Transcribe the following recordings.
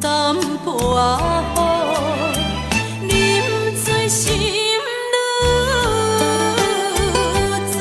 淡薄仔雨，啉醉心愈早。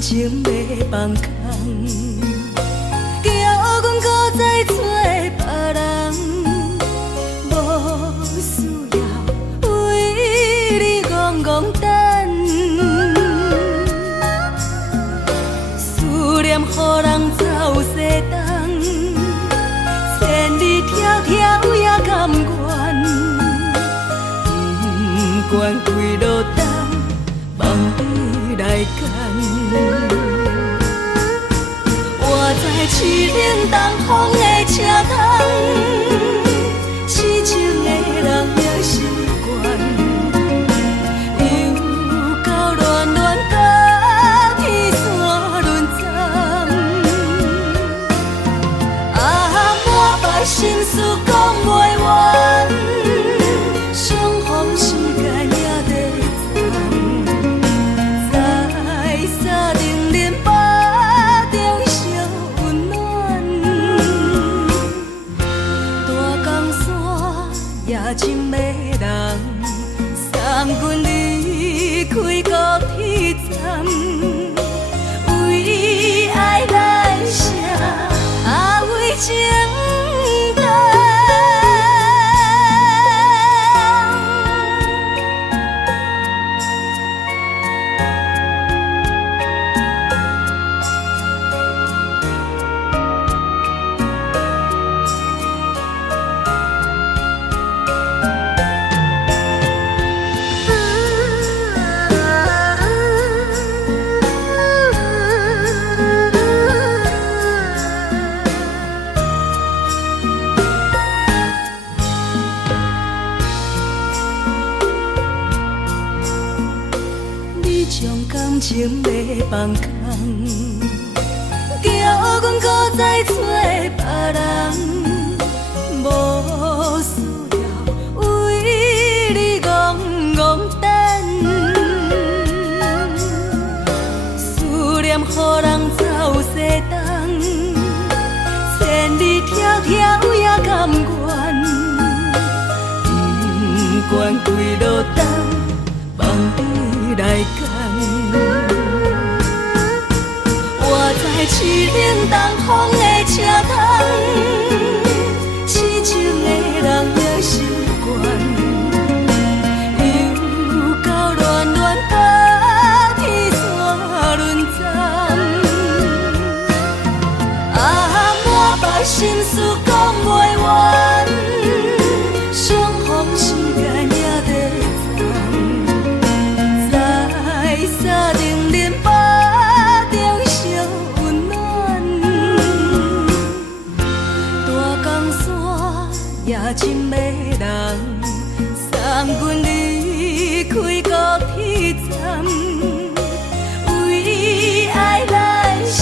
情要放空，叫阮搁再找别人，无需要为你戆戆等。思念予人走西东，千里迢迢也甘愿，不管几路灯，望你来牵。我在凄冷东风的车窗，痴情的人也习惯，又到恋恋甲天山论站。啊，满腹心事讲袂完，相逢时间也在站，在沙丁林巴中相温暖。大江山夜深的人，送阮离开高铁站，为爱来写啊为情。心情要放空，叫阮搁再找别人，无需要为你戆戆等。思念予人走西东，千里迢迢也甘愿，不管几路灯，望你来赶。我在痴冷东风的车窗，痴情的人也习惯，又到乱乱把天线轮转。啊，满腹心事讲袂完，相逢时间也在站，在沙定林巴中烧温暖。大江山也真迷人，送阮离开高铁站，为爱来写，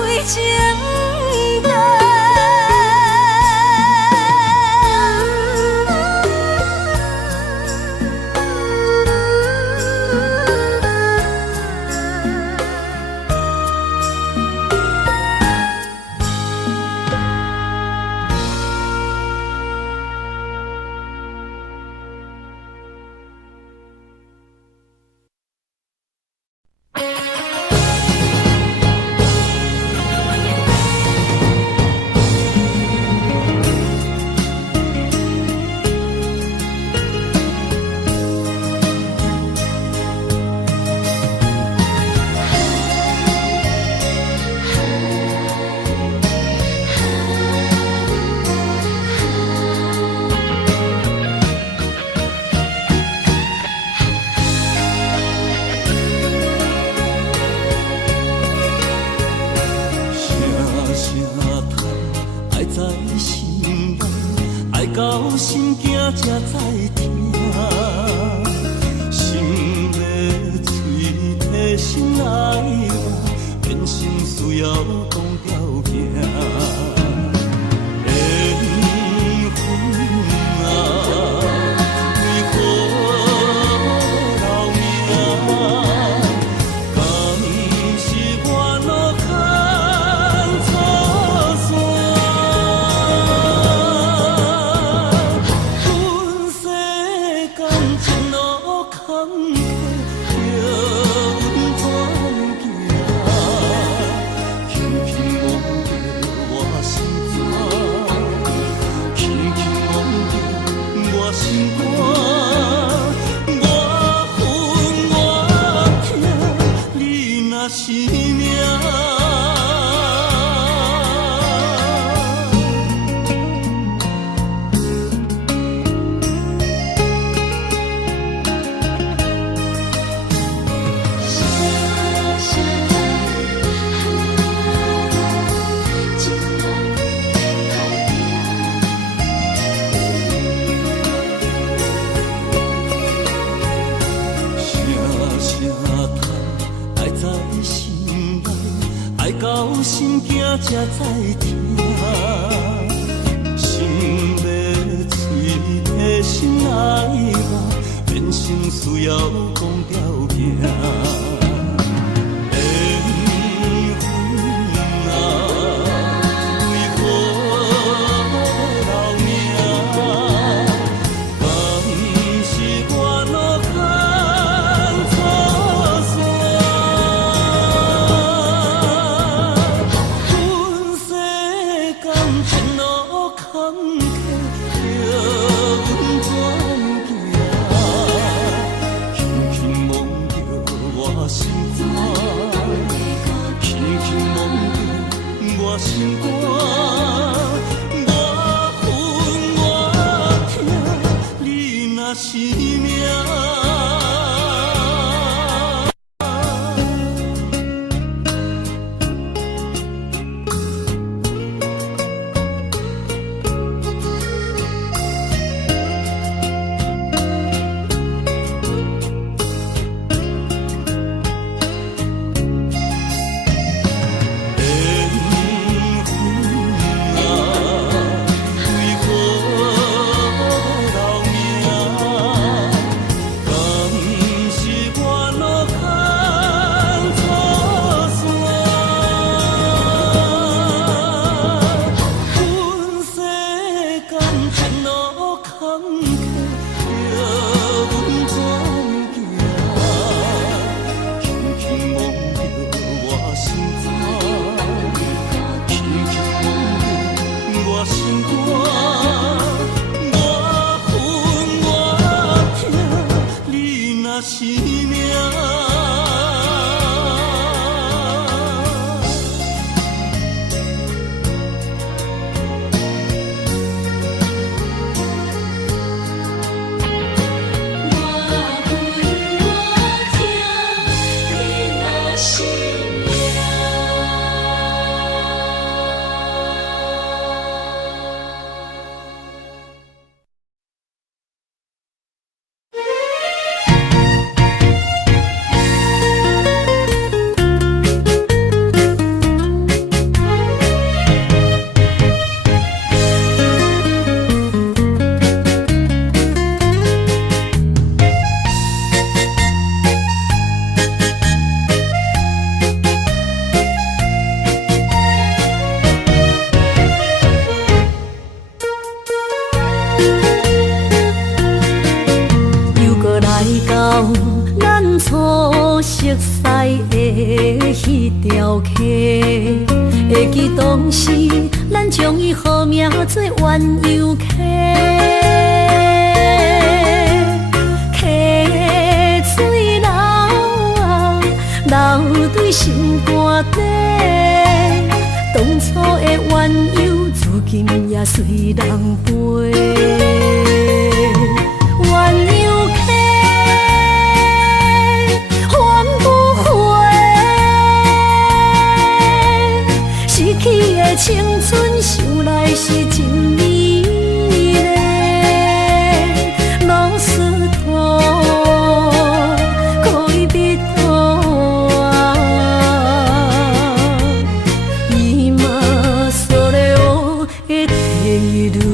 为情等。才知听，心要碎的心爱我，变成需要讲条件。才是命。初熟悉的迄条溪，会记当时咱将伊号名做鸳鸯溪。溪水流啊，流对心肝底。当初的鸳鸯，如今也随人飞。鸳鸯溪。青春想来是真美丽，老师徒可以比途啊，伊嘛所了的地路。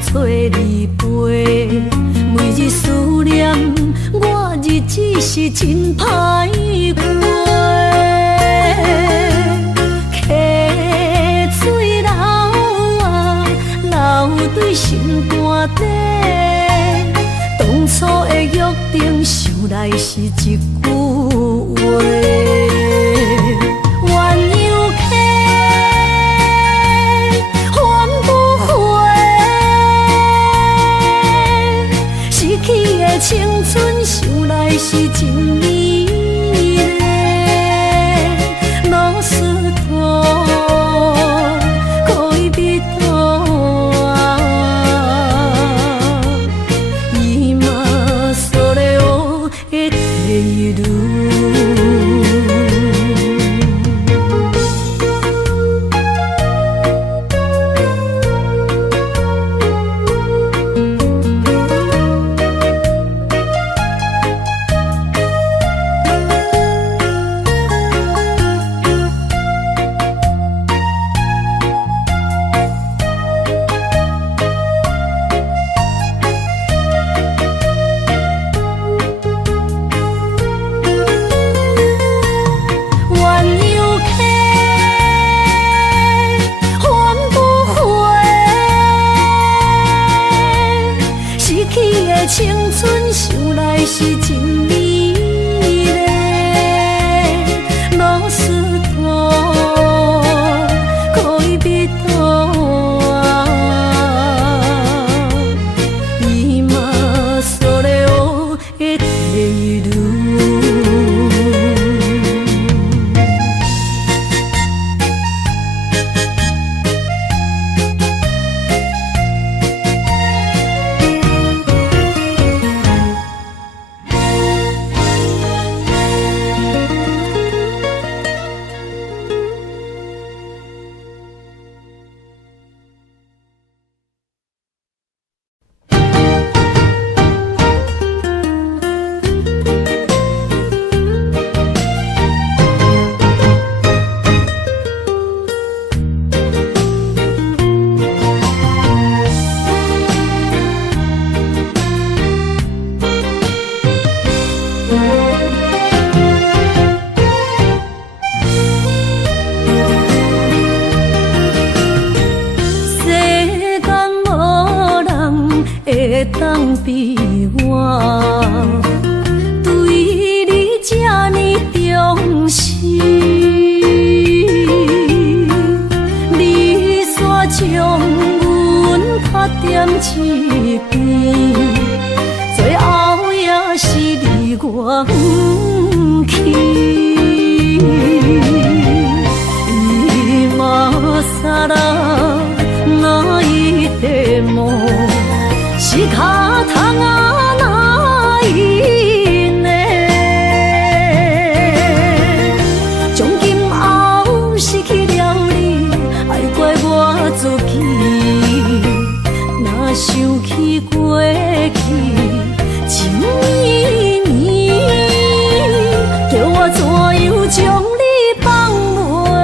找你陪，每日思念，我日子是真歹过。溪水流啊，流对心肝底。当初的约定，想来是一句话。青春想来是真美丽，老师徒可以比途啊，伊嘛所了的地路。青春想来是真美丽，老师徒可以比途啊，伊嘛所了的地路。会当比我对你这呢重视，你煞将阮拍点一边，最后也是你我不去。今ら泣いても仕方がないね。从今后失去了你，爱怪我自己。若想起过去情绵绵，叫我怎样将你放袂？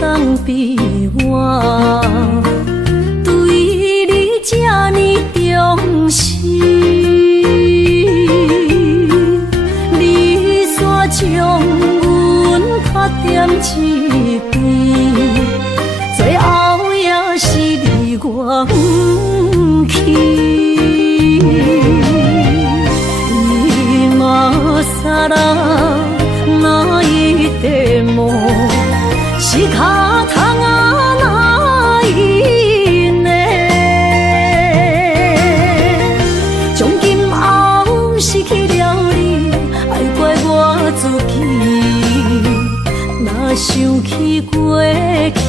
当比我对你这呢重视，你煞将阮拍点一边，最后也是你我不去。今ら泣いても仕方がないね。从今后失去了你，爱怪我自己。若想起过去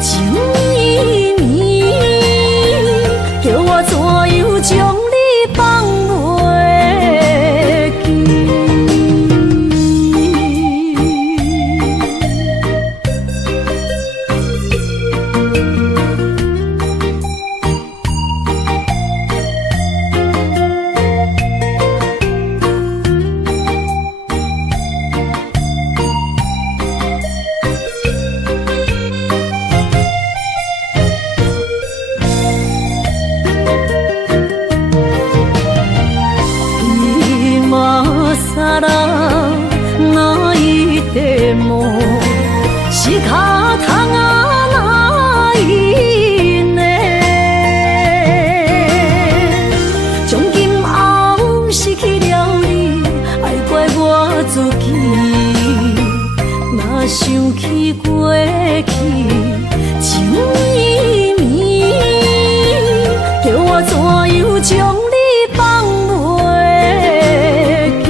情绵绵，叫我怎样将你放袂记？今ら泣いても仕方がないね。从今后失去了你，爱怪我自己。若想起过去情绵绵，叫我怎样将你放袂记？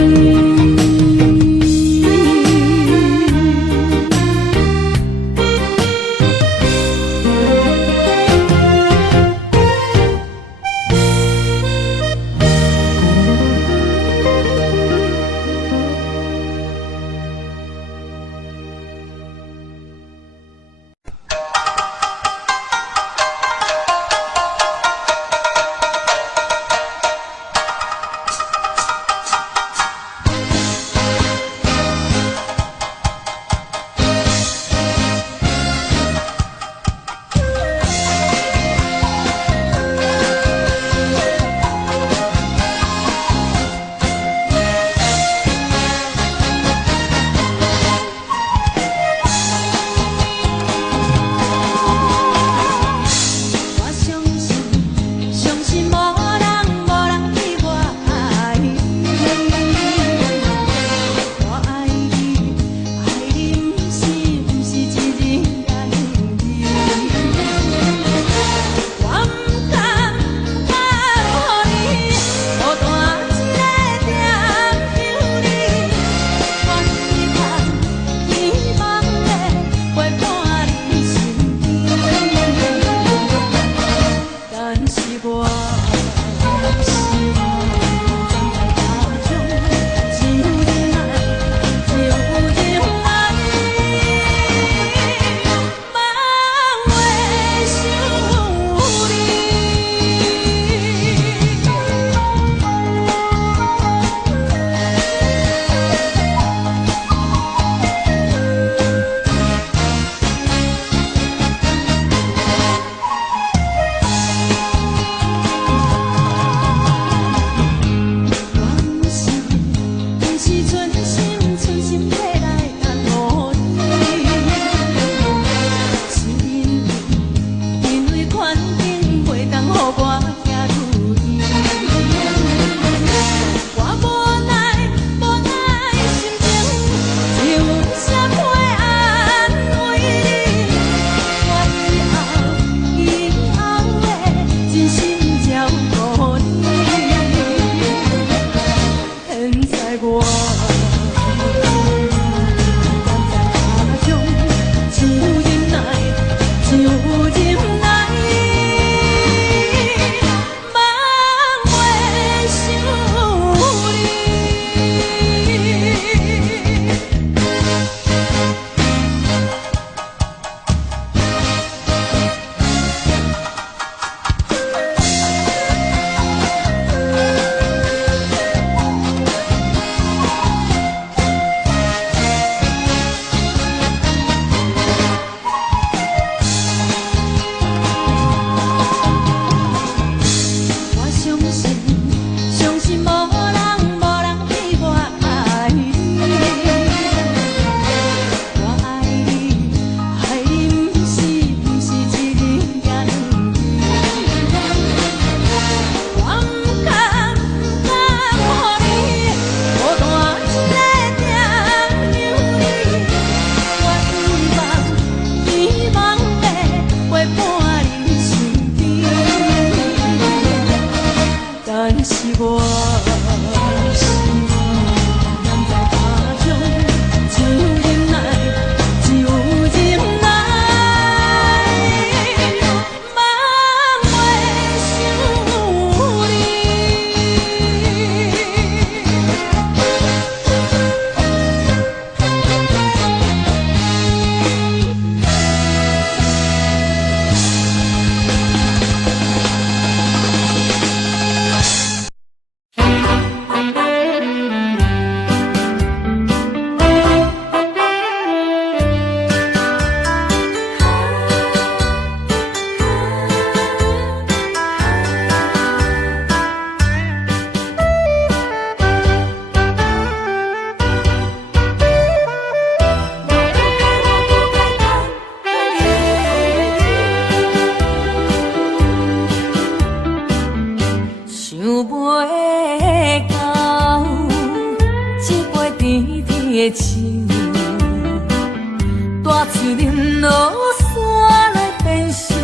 大树林落山来变成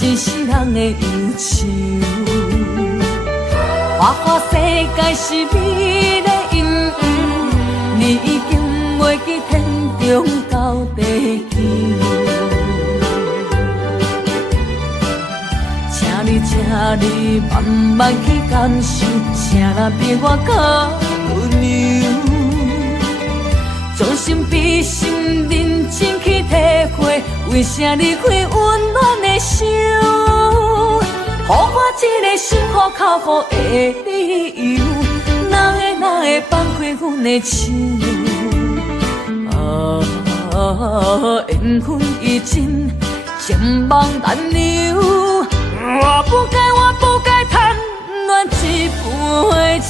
一世人的忧愁。花花世界是美丽阴影，你已经袂记天中到地球。请你慢慢去感受，谁人比我较温柔？将心比心，认真去体会，为啥离开温暖的手？予我一个心苦口苦的理由，哪会放开阮的手？缘分已尽，情梦难留。我不该贪恋一杯酒。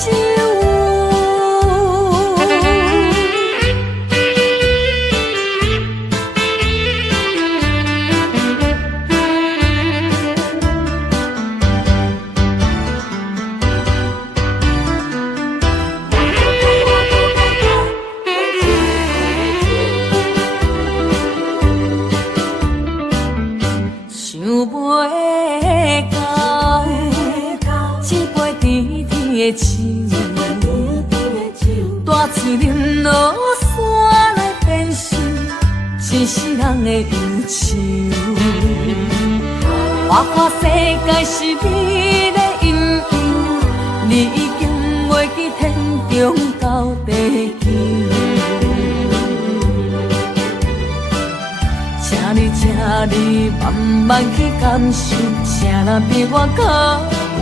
大树林落山来变成一世人的忧愁。花花世界是美丽阴影，你已经袂记天中到地球。请你慢慢去感受，谁人比我较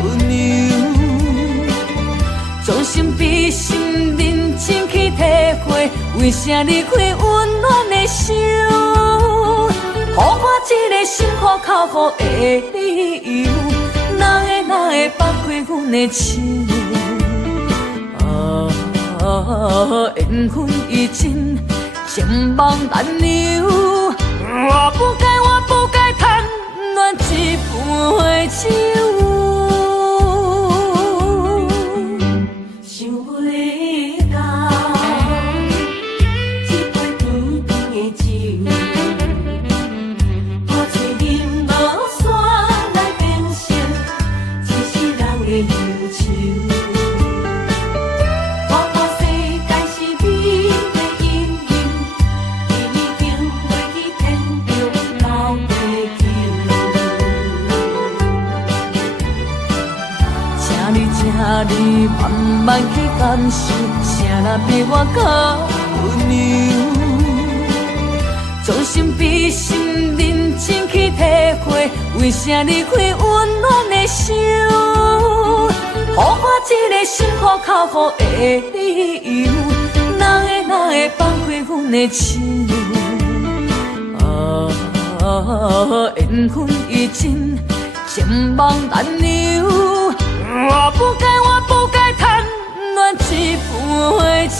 温柔？将心比心，认真去体会，为啥离开温暖的手？予我一个心苦口苦的理由，哪会放开阮的手？缘分已尽，情梦难留。我不该贪恋一杯酒。你慢慢去感受，谁人比我较温柔？将心比心，认真去体会，为啥离开温暖的手？予我一个心苦口苦的理由，哪会放开阮的手？缘分已尽，情梦难留。我不该贪恋一杯酒。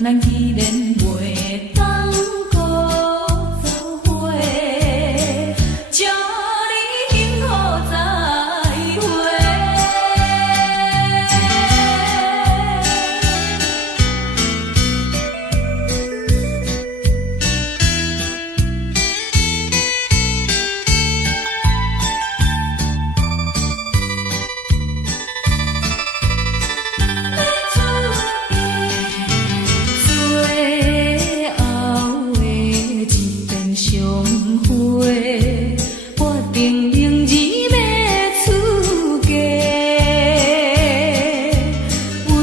咱既然袂当搁做伙，祝你幸福再会。最后的一遍相会，我定仍然要出家。为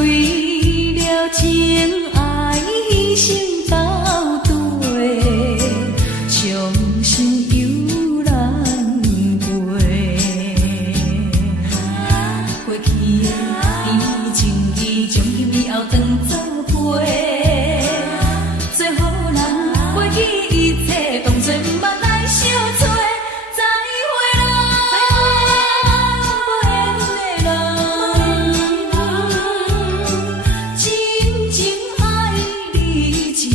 了情爱牺牲斗对，伤心犹难过。过去的甜情意，从今以后当作陪。最好人袂记一切，当作毋捌来相找。再会啦，无缘的人，真情爱你一个。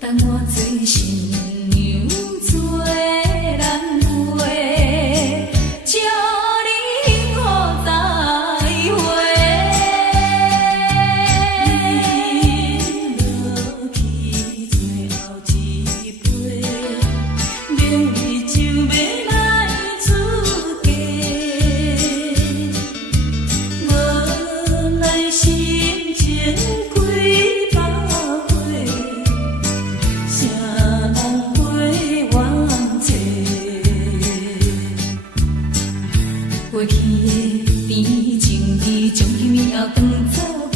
等我做新娘做咱陪，祝你幸福再会。你落去最后一杯，明日就要来出家。无奈心情几百回，谁人陪阮找？过去的甜情意，从今以后当作陪。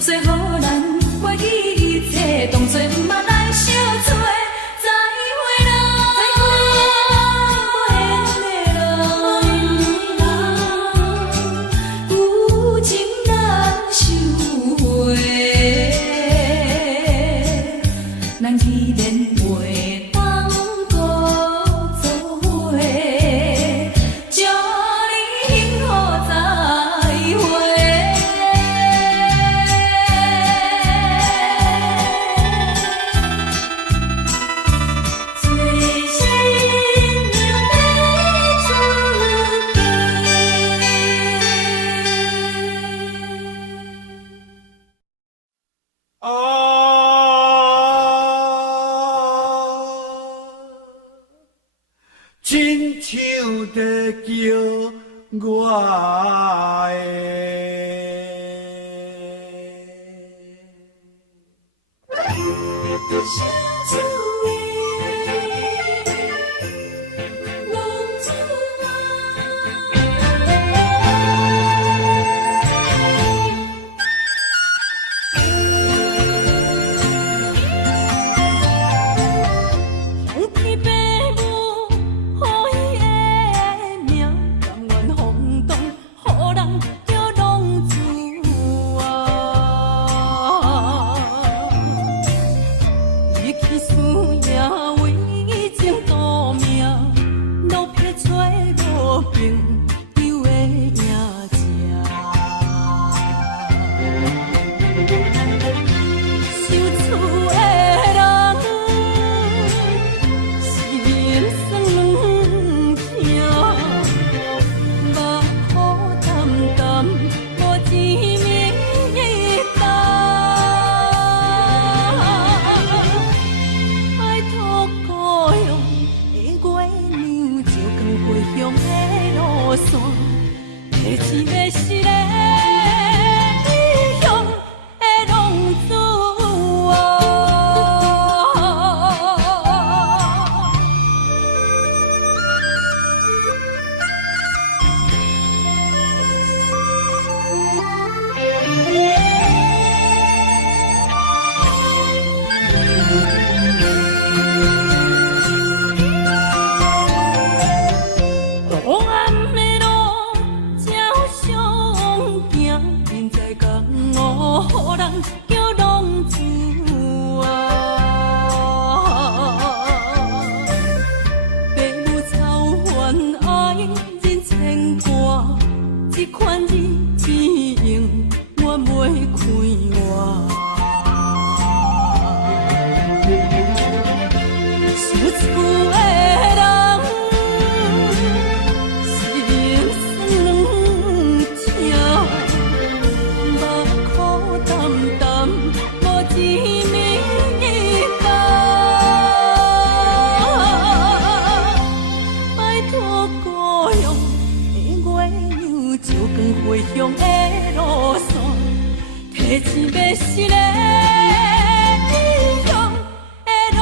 最好人袂记一切，当作毋捌来相找。再会啦，无缘的人，有情难收回。咱既然袂当搁做伙，祝你幸福再会。最新娘要出家。亲像在叫我向天父母，予伊的命，甘愿放荡，予人着拢自我。乡的路线，提钱要是个异乡的浪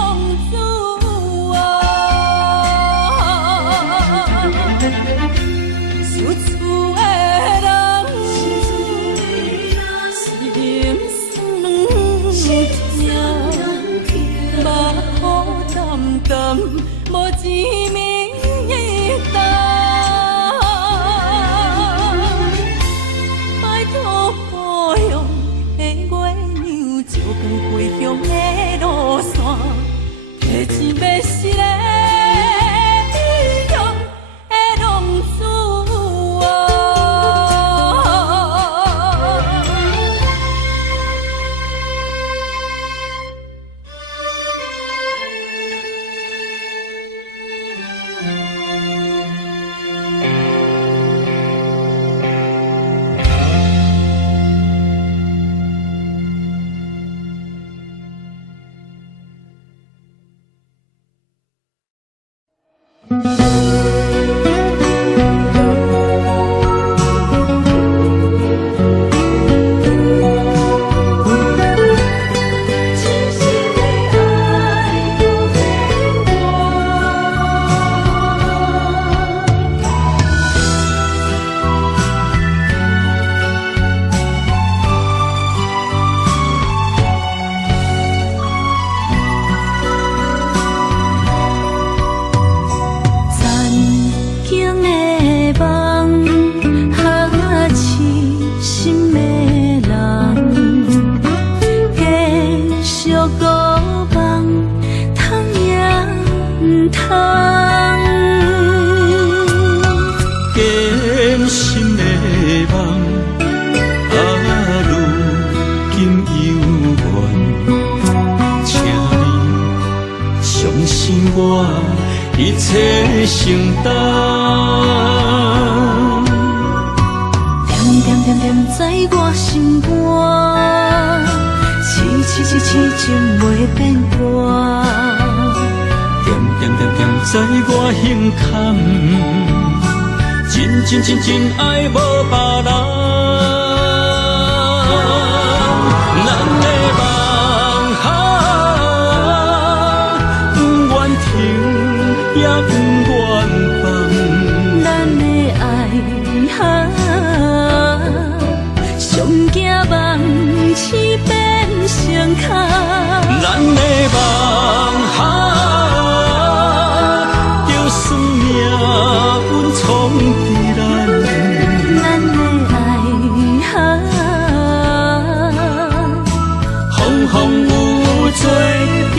子啊，想厝的人心酸痛，目苦淡淡，无钱面重。拜托保佑的月娘，照光回乡的路线，提钱要是个异乡的浪子啊。一切承担，点点点点在我心肝，痴情袂变卦，点点点点在我胸坎，真爱无别人。咱的梦不愿停，也不愿放。咱的爱上惊梦痴变成空。咱的梦就算命运冲伫咱，咱的爱风风雨做阵行。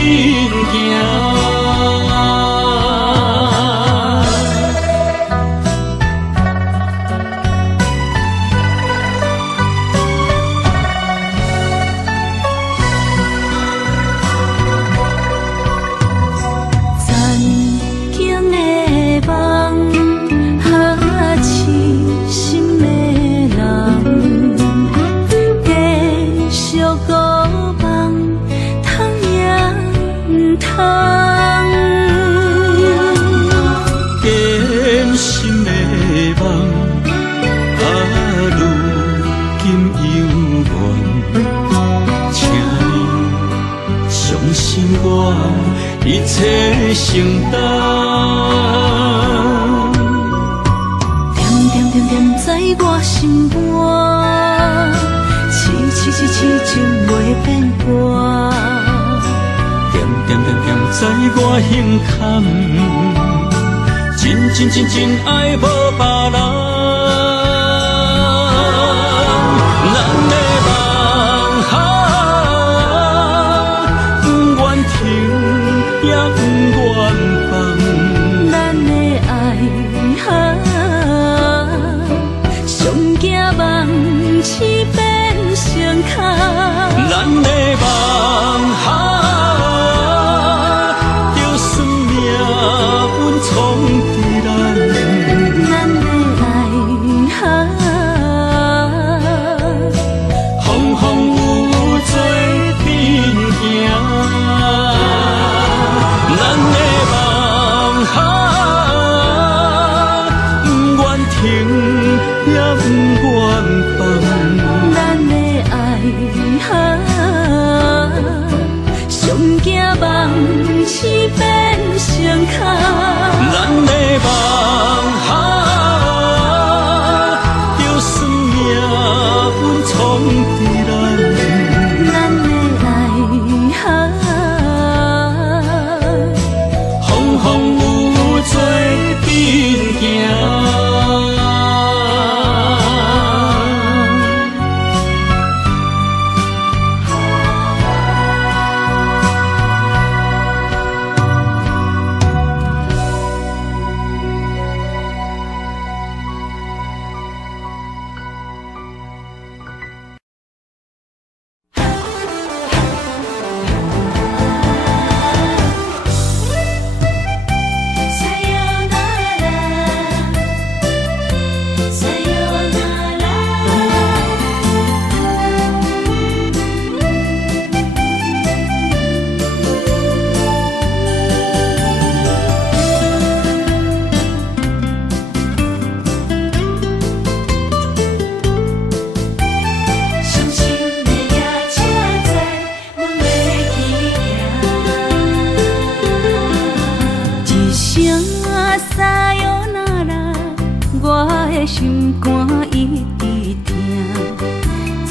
一切承担，点点点点在我心肝，痴情袂变卦，点点点点在我胸坎，真爱无别人。咱的梦不愿停，也不愿放。咱的爱上惊梦痴变成空。咱的梦就算命运冲伫咱，咱的爱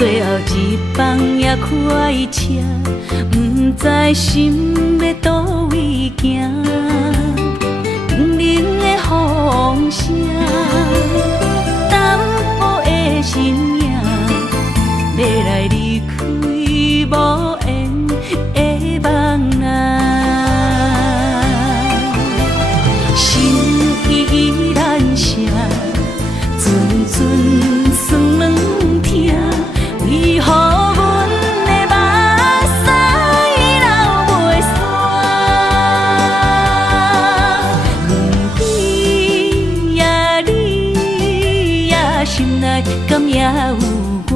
最后一班也开车，不知心要倒位行。冷冷的风声，淡薄的身影，要来离开无缘的梦啊。心依然舍，阵阵酸软痛，为何阮的目屎流袂煞？轮回呀你呀，心内敢也有我？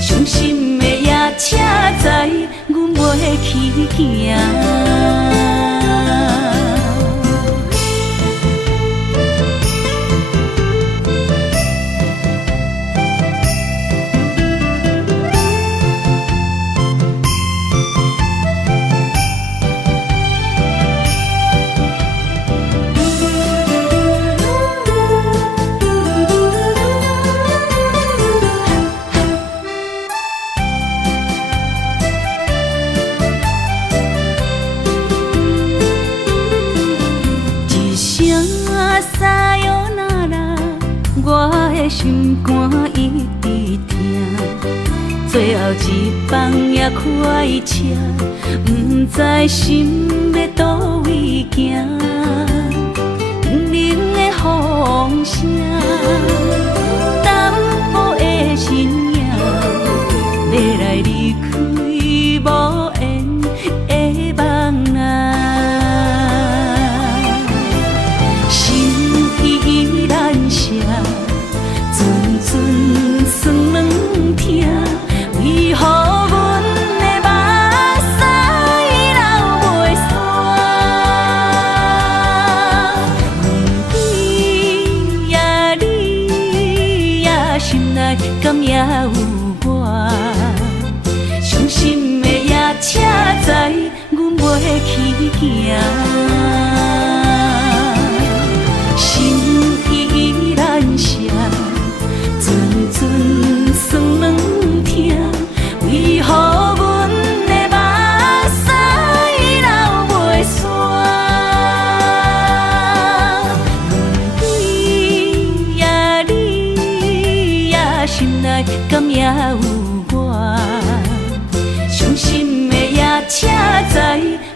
伤心的夜车载，阮袂去行。心肝一直疼，最后一班也开车，不知心要倒位行。冷冷的风声，淡薄的身影，要来离开无缘的梦啊。心依然舍。阵阵酸软痛，为何阮的目屎流袂煞？轮回呀你呀，心内敢也有我？伤心的夜车载，阮袂去行。心依然舍。阵阵酸软痛，为何阮的目屎流袂煞？轮回呀你呀，心内敢也有我？伤心的夜车载，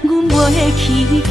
阮袂去行。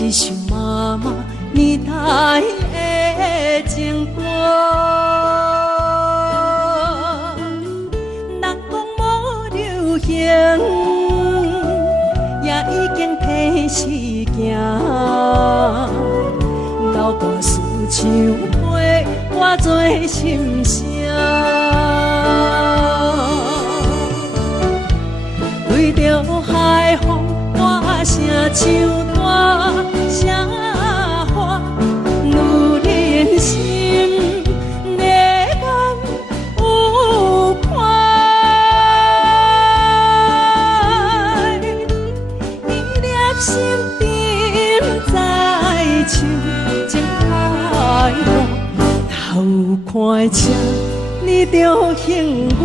一首妈妈年代的情歌，人讲无流行，也已经褪时行。老歌思唱陪我做心声，对着海风大声唱。声花女人心，热感有快，依恋心沉在唱，情太热，头看车你着幸我。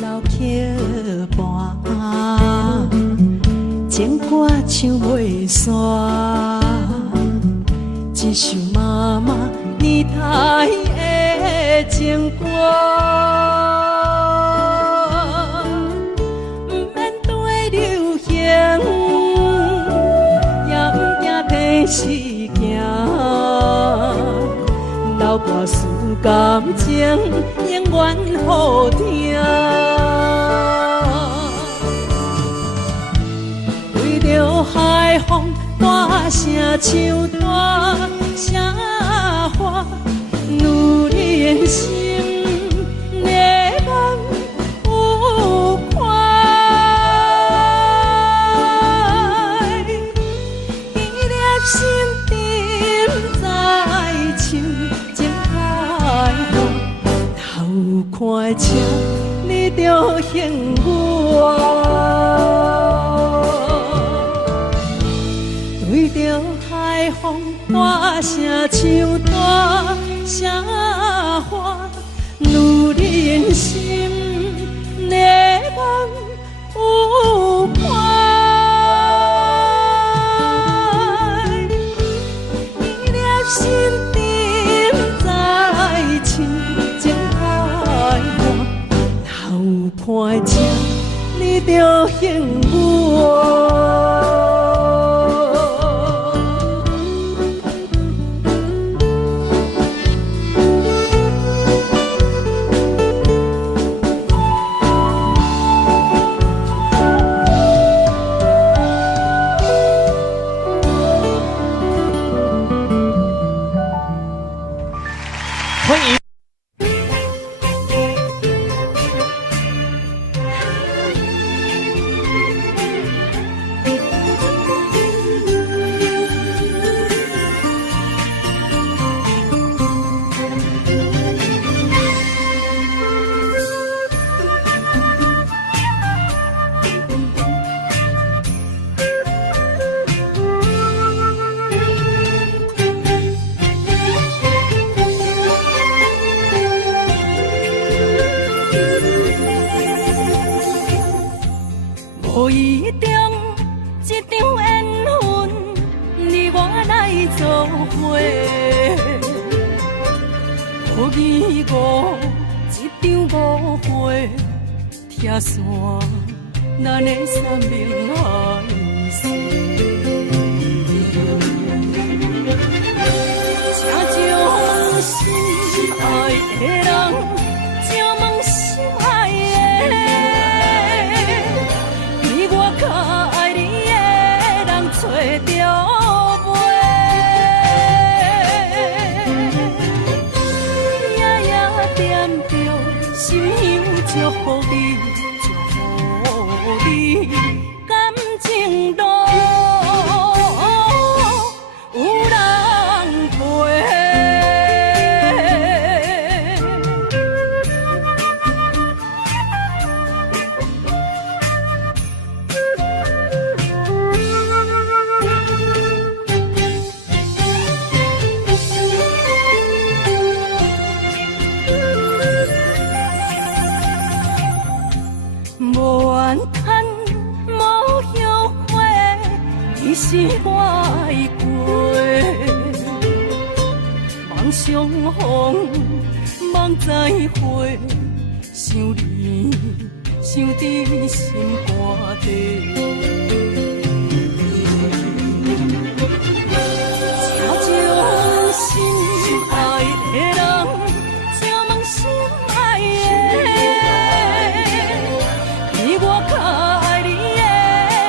老桥畔，情歌唱袂煞，一首妈妈年代的情歌。不免对流行，也不惊天时行。流歌思感情，永远好听。对着海风大声唱大声话，女人心热梦有快，伊粒心沉在唱情海话，头看车你着幸我。对着海风大声唱大声话，女人心热梦有快，伊粒心沉在唱情海话，头看车你着幸我。无意中一场缘分，你我来作伙。无义误一场误会，拆散咱的三明海誓。请将心爱的人，请问心爱的。较爱你的人找着袂，夜夜惦着心香祝福你，祝福你感情路有人陪。无怨叹，无后悔，伊是我的过。梦相逢，梦再会，想你，想伫心肝底。请将心爱的人，请问心爱的。我较爱你的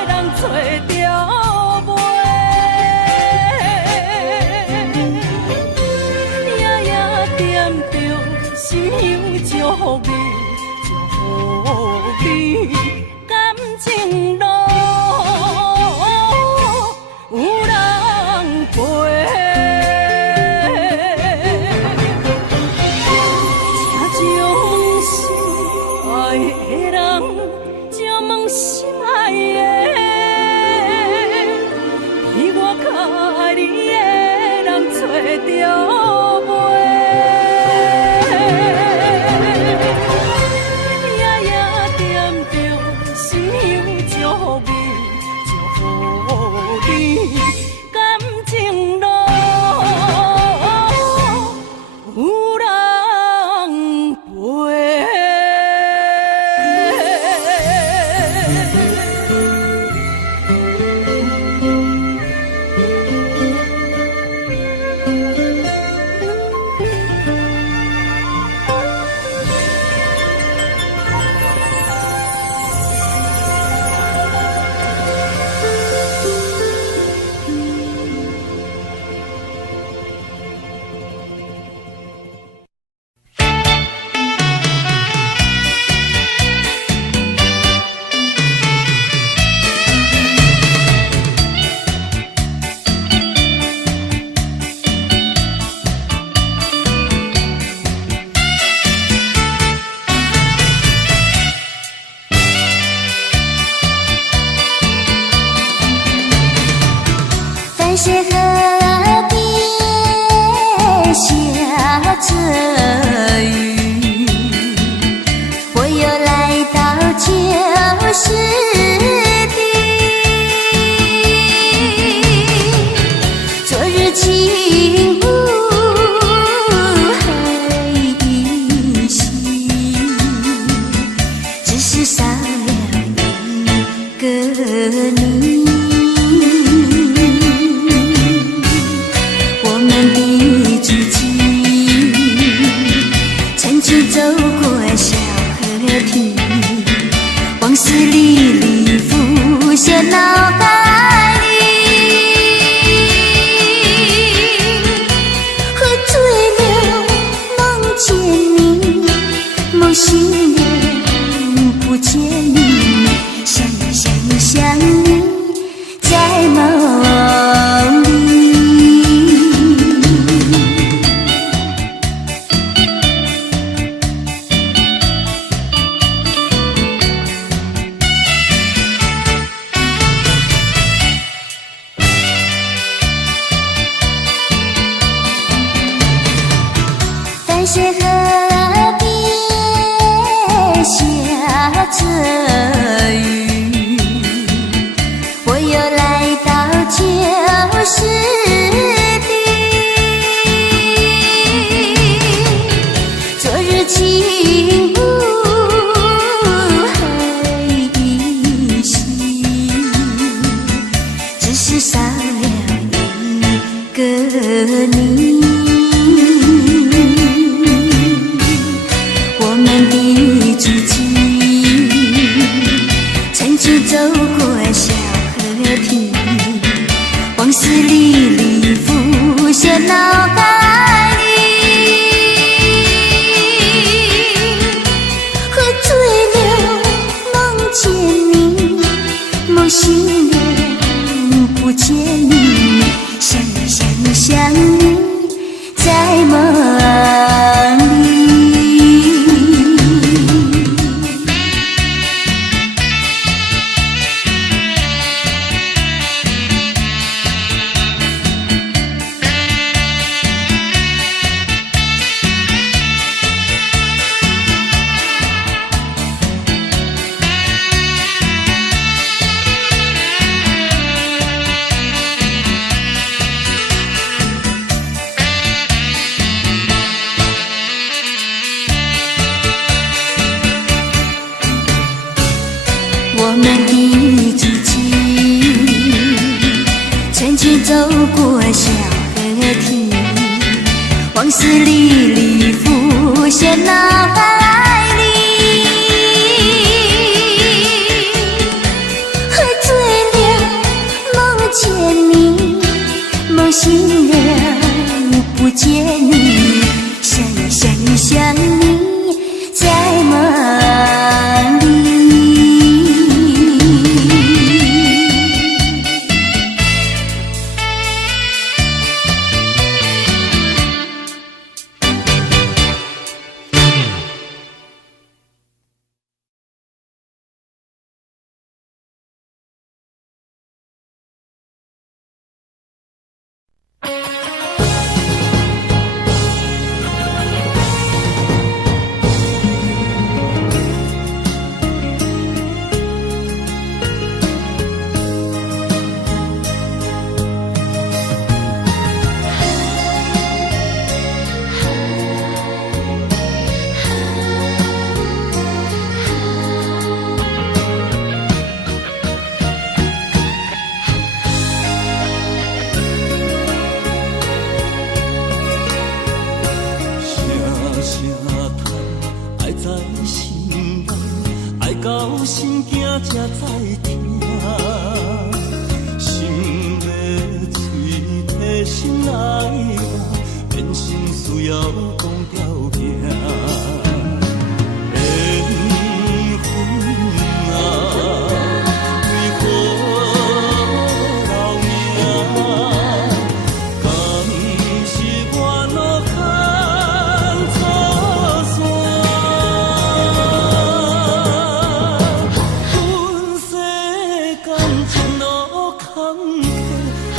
人找着袂，夜夜惦着心香祝福你，祝福你感情路淡水河边下着雨，我又来到旧时地。昨日轻雾还依稀，只是少了一个你。我们的足迹曾经走过小河堤，往事历历浮现脑海里。喝醉了梦见你，梦醒了不见你，想你在梦里。淡水河边下着雨，我又来到旧时地。昨日轻雾还依稀，只是少了一个你。我们的足迹曾经走过小河堤，往事历历浮现脑海里。喝醉了梦见你，梦醒了不见你，想你在梦里。我们的足迹曾经走过小河堤，往事历历浮现脑海里。喝醉了梦见你，梦醒了不见你，想你在梦里。到心惊才知听，心要嘴提心爱我，变心需要讲条件。缘分啊，为何留名？敢是我脑牵错线？分世间前路坎坷。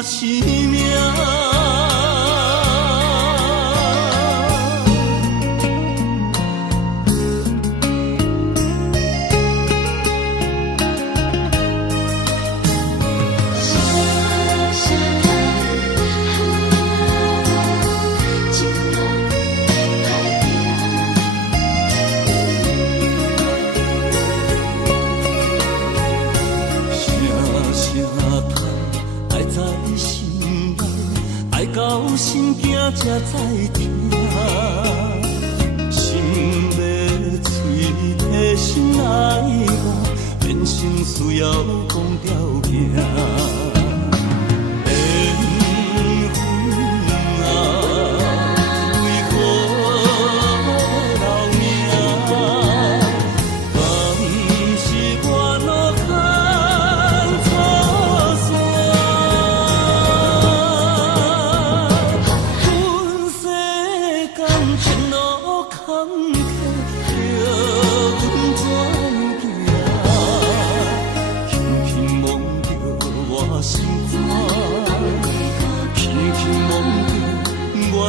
若是命。到心惊才知听，心要碎的心爱我，变成需要讲条命。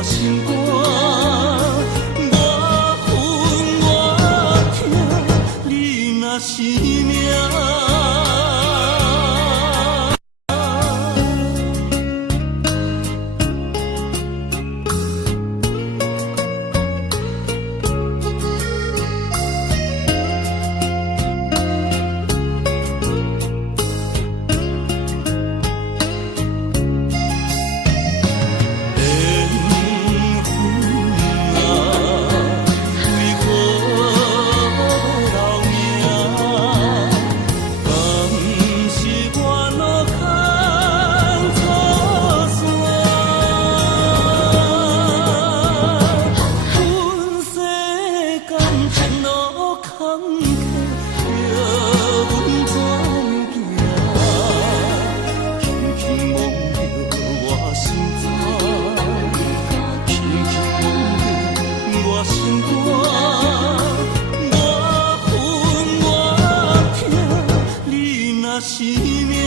心肝，我恨我痛，你若是命。是命。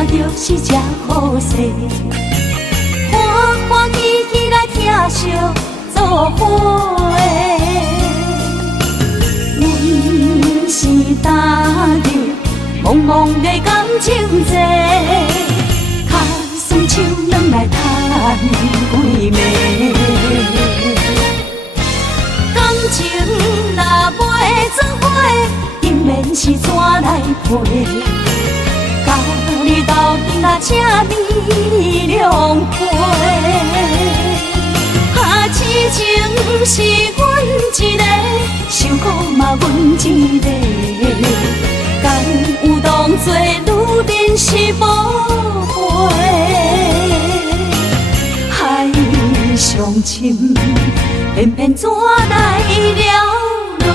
行着是这好势，欢欢喜喜来疼惜做伙的。阮是今日茫茫的感情债，卡算手软来赚几暝。感情若袂做伙，竟然是怎来陪？甲你斗阵啊，这美良陪，痴情是阮一个，受苦嘛阮一个，敢有当作女人是无陪？海上深，偏偏怎来了落？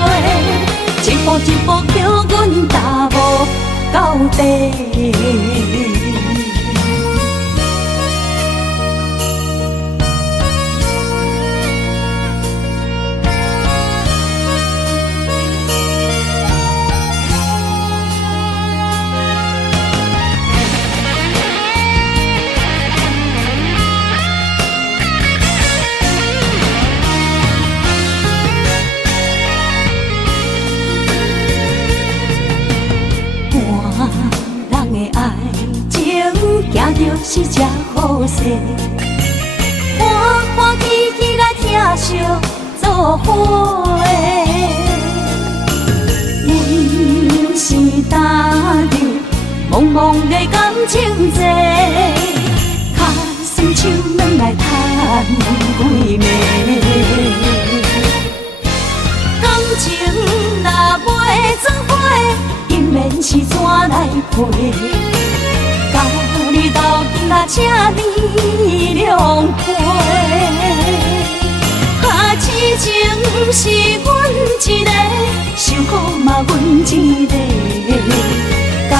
一步一步叫阮踏无到底。这好势，欢欢喜喜来疼惜做伙的。阮是担着茫茫的感情债，卡酸手软来叹几暝。感情若袂做伙，因免是怎来陪？甲你斗阵啊，请你谅解。啊，痴情是阮一个，受苦嘛阮一个。敢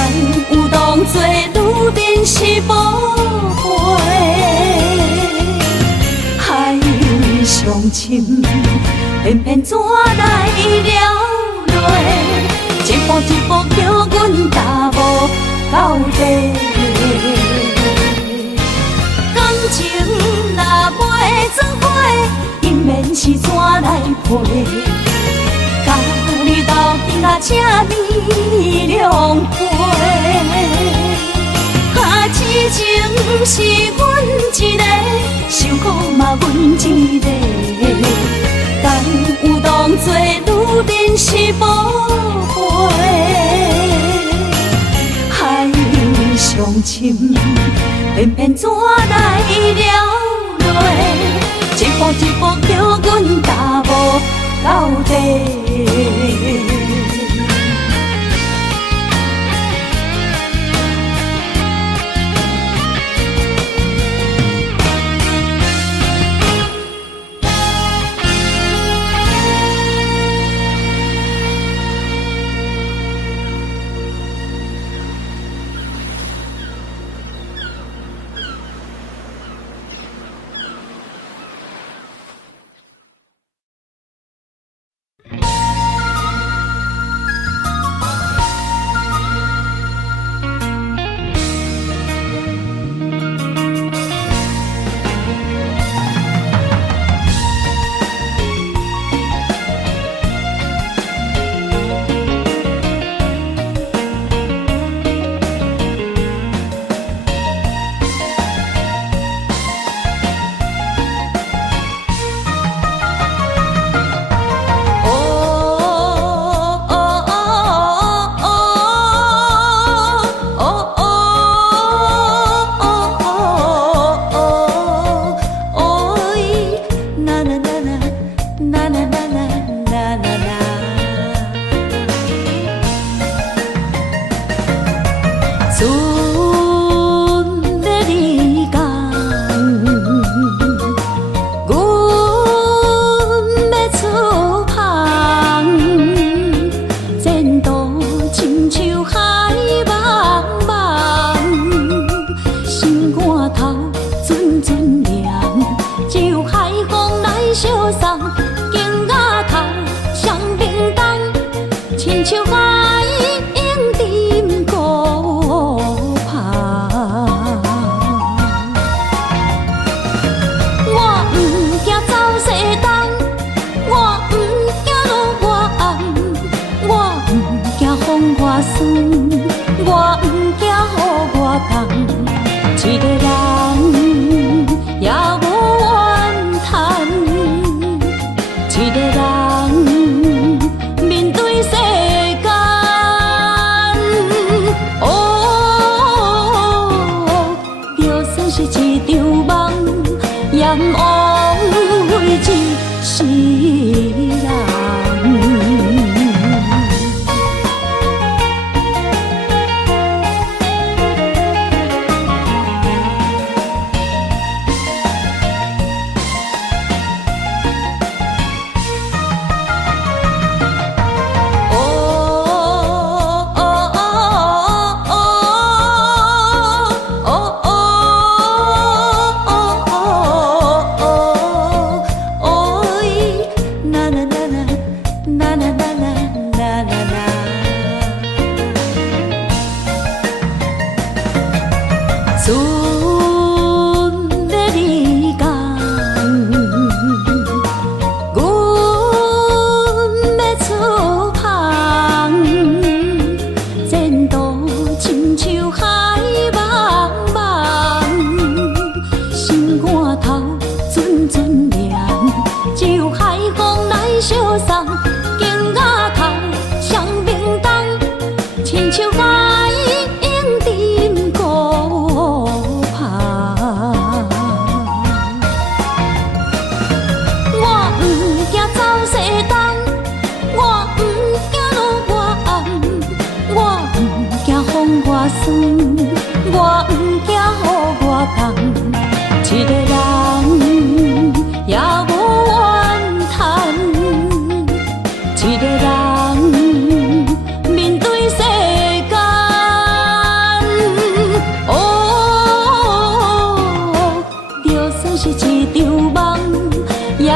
有当作女人是宝贝？海上深，偏偏怎来了落？一步一步叫阮踏无到底。感情若袂做伙，因免是怎来陪？甲你斗阵啊，请你谅解。啊，痴情是阮一个，受苦嘛阮一个。敢有当作女人是宝贝？海上深，偏偏怎来了落？一步一步叫阮踏无到底。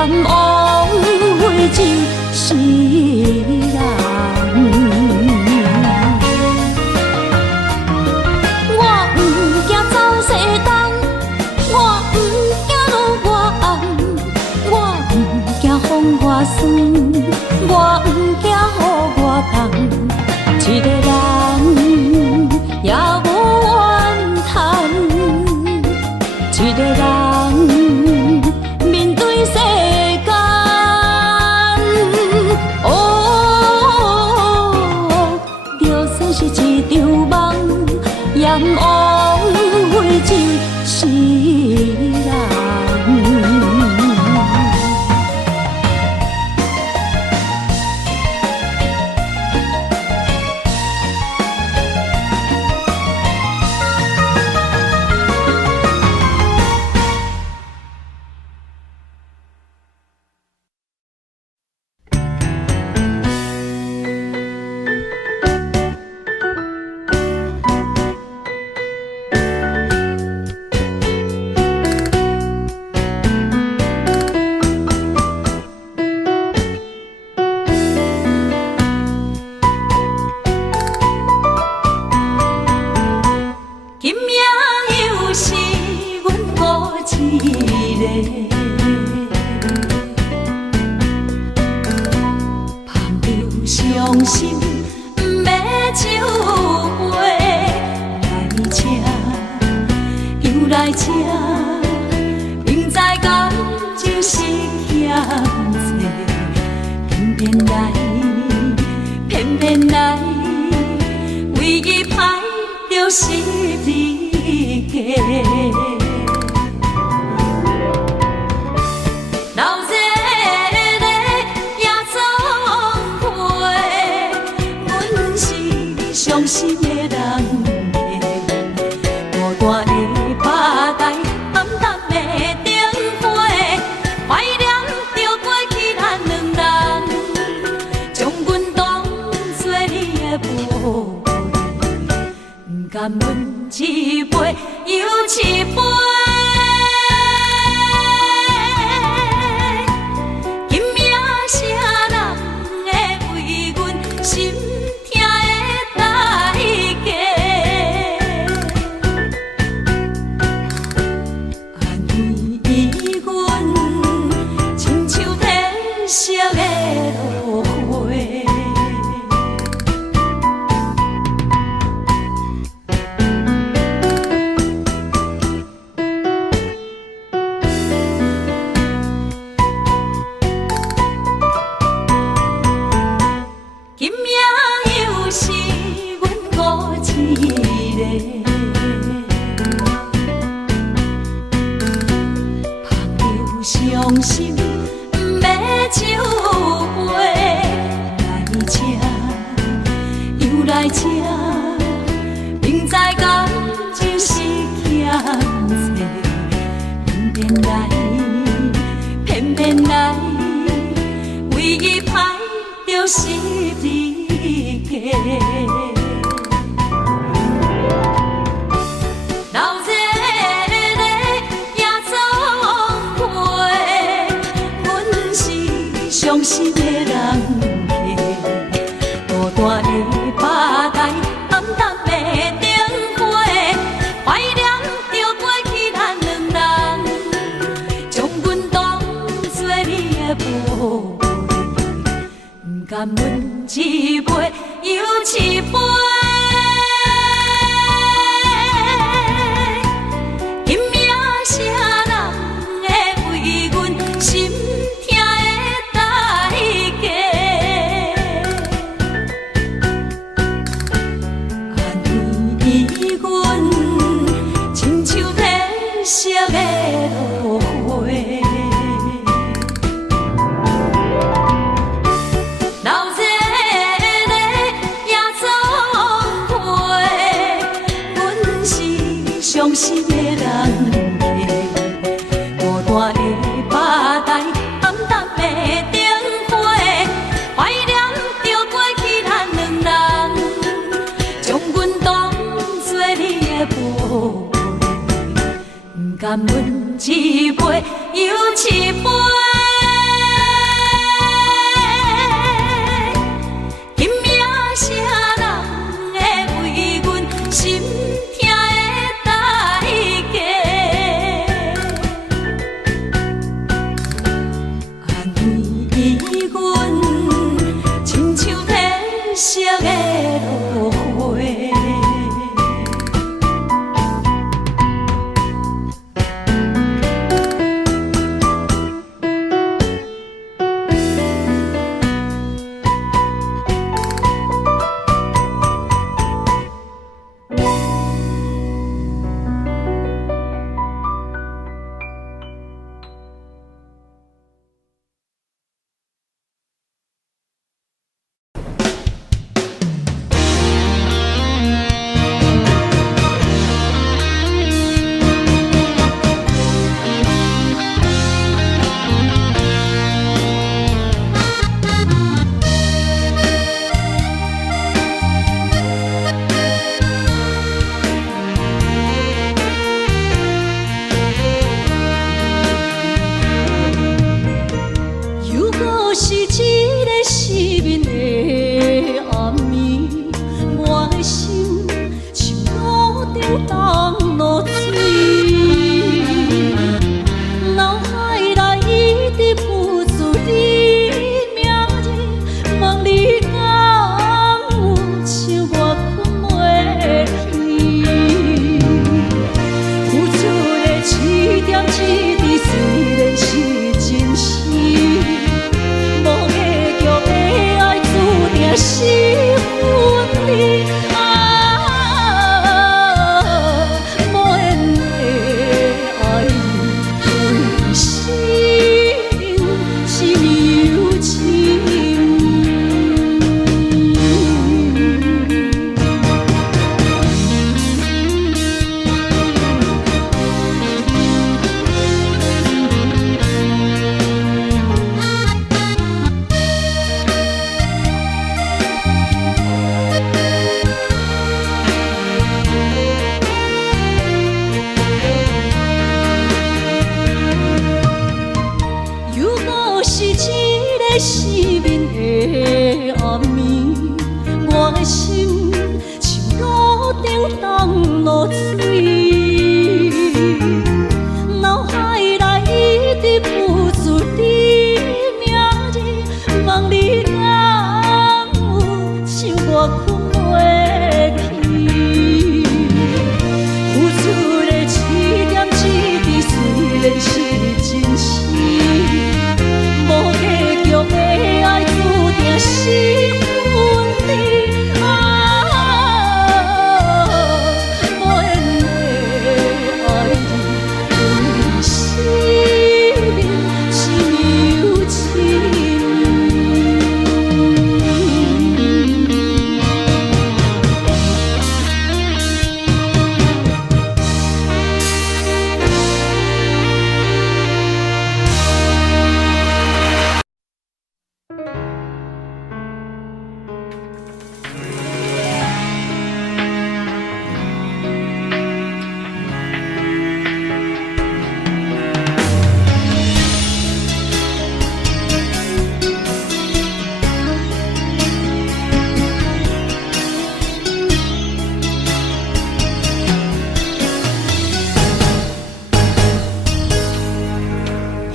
阎王会一世人。我不惊走西东，我不惊路外暗，我不惊风外酸，我不惊雨外重。一个人也无怨叹，一个人面对世间。哦，就算是一场梦，阎王会一世人。伤心不要酒杯来吃，又来吃，明知感情是欠债，偏偏来，偏偏来，为伊歹着心离家。伤心的人，孤单的巴台，暗淡的灯花，怀念着过去咱两人，将阮当作你的宝贝，不甘阮一杯又一杯。今夜啥人会为阮心？伤心不要酒杯来吃，又来吃，明知感情是欠债，偏偏来，偏偏来，为伊歹着心离家。伤心的人，孤单的巴台，暗淡的灯花，怀念着过去咱两人，将阮当作你的宝贝，不甘阮一杯又一杯。今夜啥人会为阮心？色的落花，流热的夜总会，阮是伤心的人，孤单的巴台，暗淡的灯花，怀念着过去咱两人，将阮当作你的宝。不甘阮一杯又一杯。为阮亲像褪色的落花。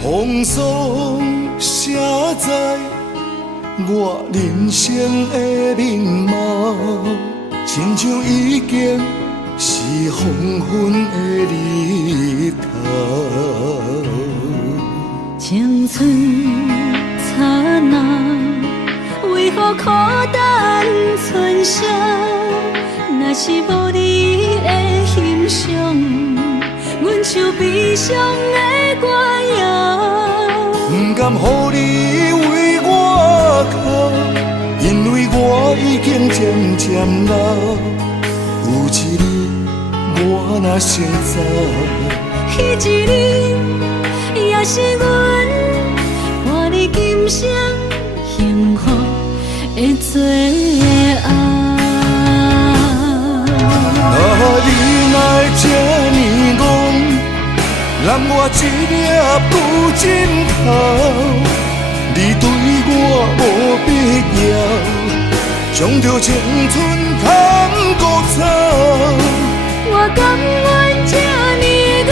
风霜写在我人生的面貌，亲像已经是黄昏的日头。青春刹那，为何孤单存剩？若是无你的欣赏，阮像悲伤的歌谣。不甘予你为我哭，因为我已经渐渐老。有一日我若先走，彼一日也是阮伴你今生幸福的最后。你若会这呢戆，揽我一粒不尽头。你对我无必要，将着青春通孤草。我甘愿这呢戆，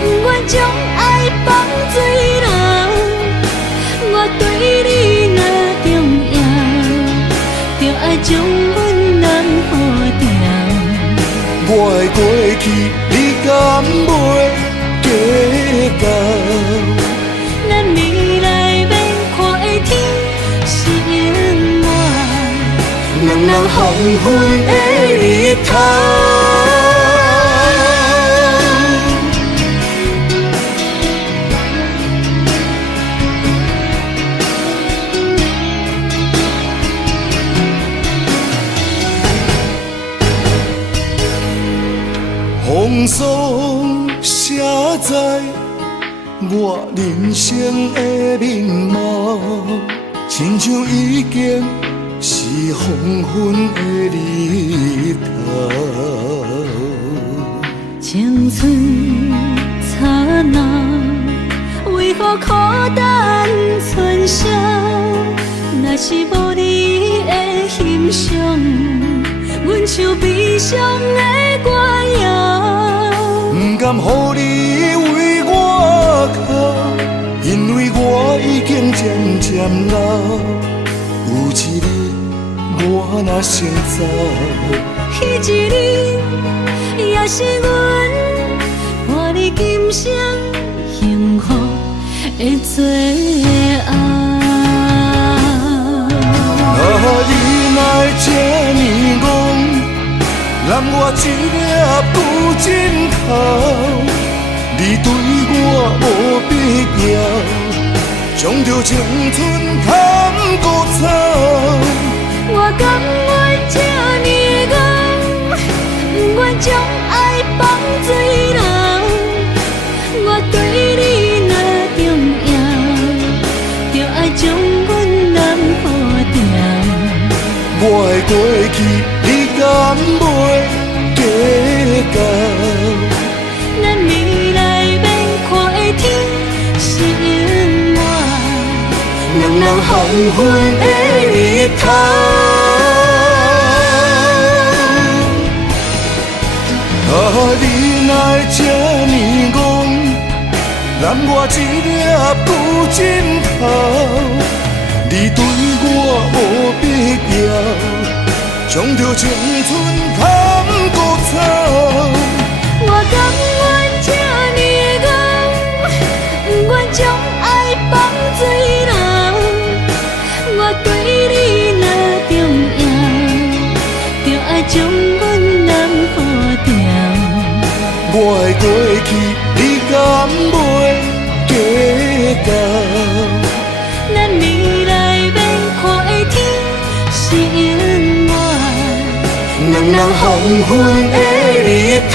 不愿将爱放水流。黄昏的日头。风霜写在我人生的面貌，亲像已经是黄昏的日头。青春刹那，为何孤单春宵？若是无你的欣赏，阮像悲伤的歌谣。不甘予你为我哭，因为我已经渐渐老。有一日我若先走，彼一日也是阮伴你今生幸福的最后。你哪会这呢戆，揽我一粒旧枕头？你对我无必要，将着青春砍骨草。我甘愿这呢戆，不愿将爱放水流。我对你若重要，就爱将阮男抱掉。我的过去，你敢袂计较？咱未来免看的天是永远，两人黄昏的日头。你哪会这呢戆，揽我一粒旧枕头？你对我无必要，将着青春砍骨草。我甘愿这呢戆，不愿将爱放水流。我对你若重要，就爱将阮男抱掉。我的过去，你敢袂计较？咱未来免看的天是永远，两人黄昏的日头。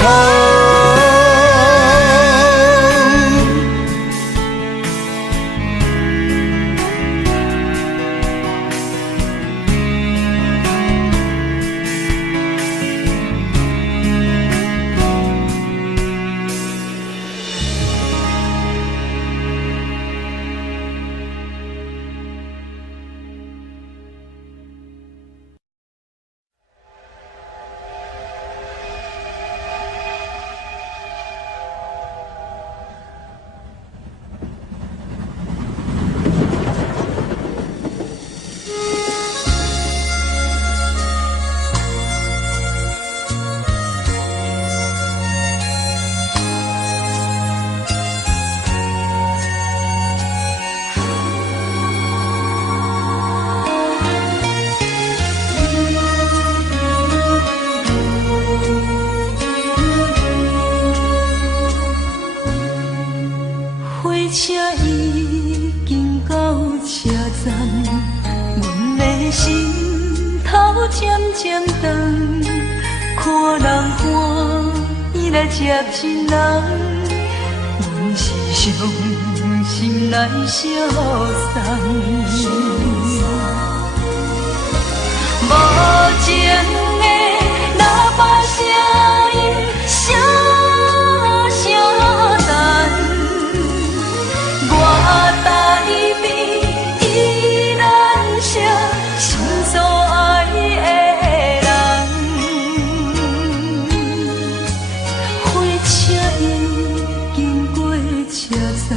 车已经到车站，阮的心头渐渐重，看人欢喜来接亲人，阮是伤心来消送。无情的喇叭声音，声声等。我台边依然写心所爱的人，火车已经过车站，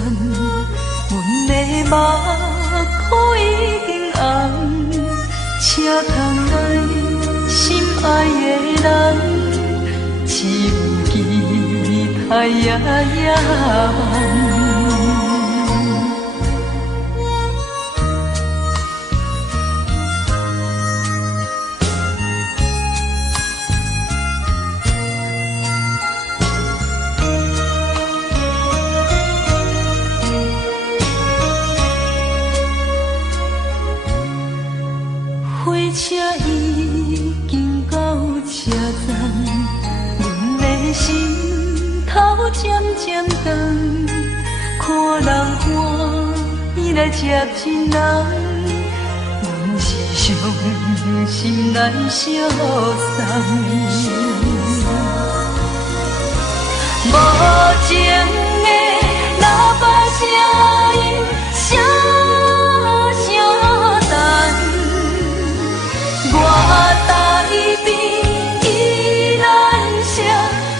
阮的目眶已经红，车窗内心爱的人，只有期待夜夜梦。来接亲人，阮是伤心来相送。无情的喇叭声音，声声等，我台边依然写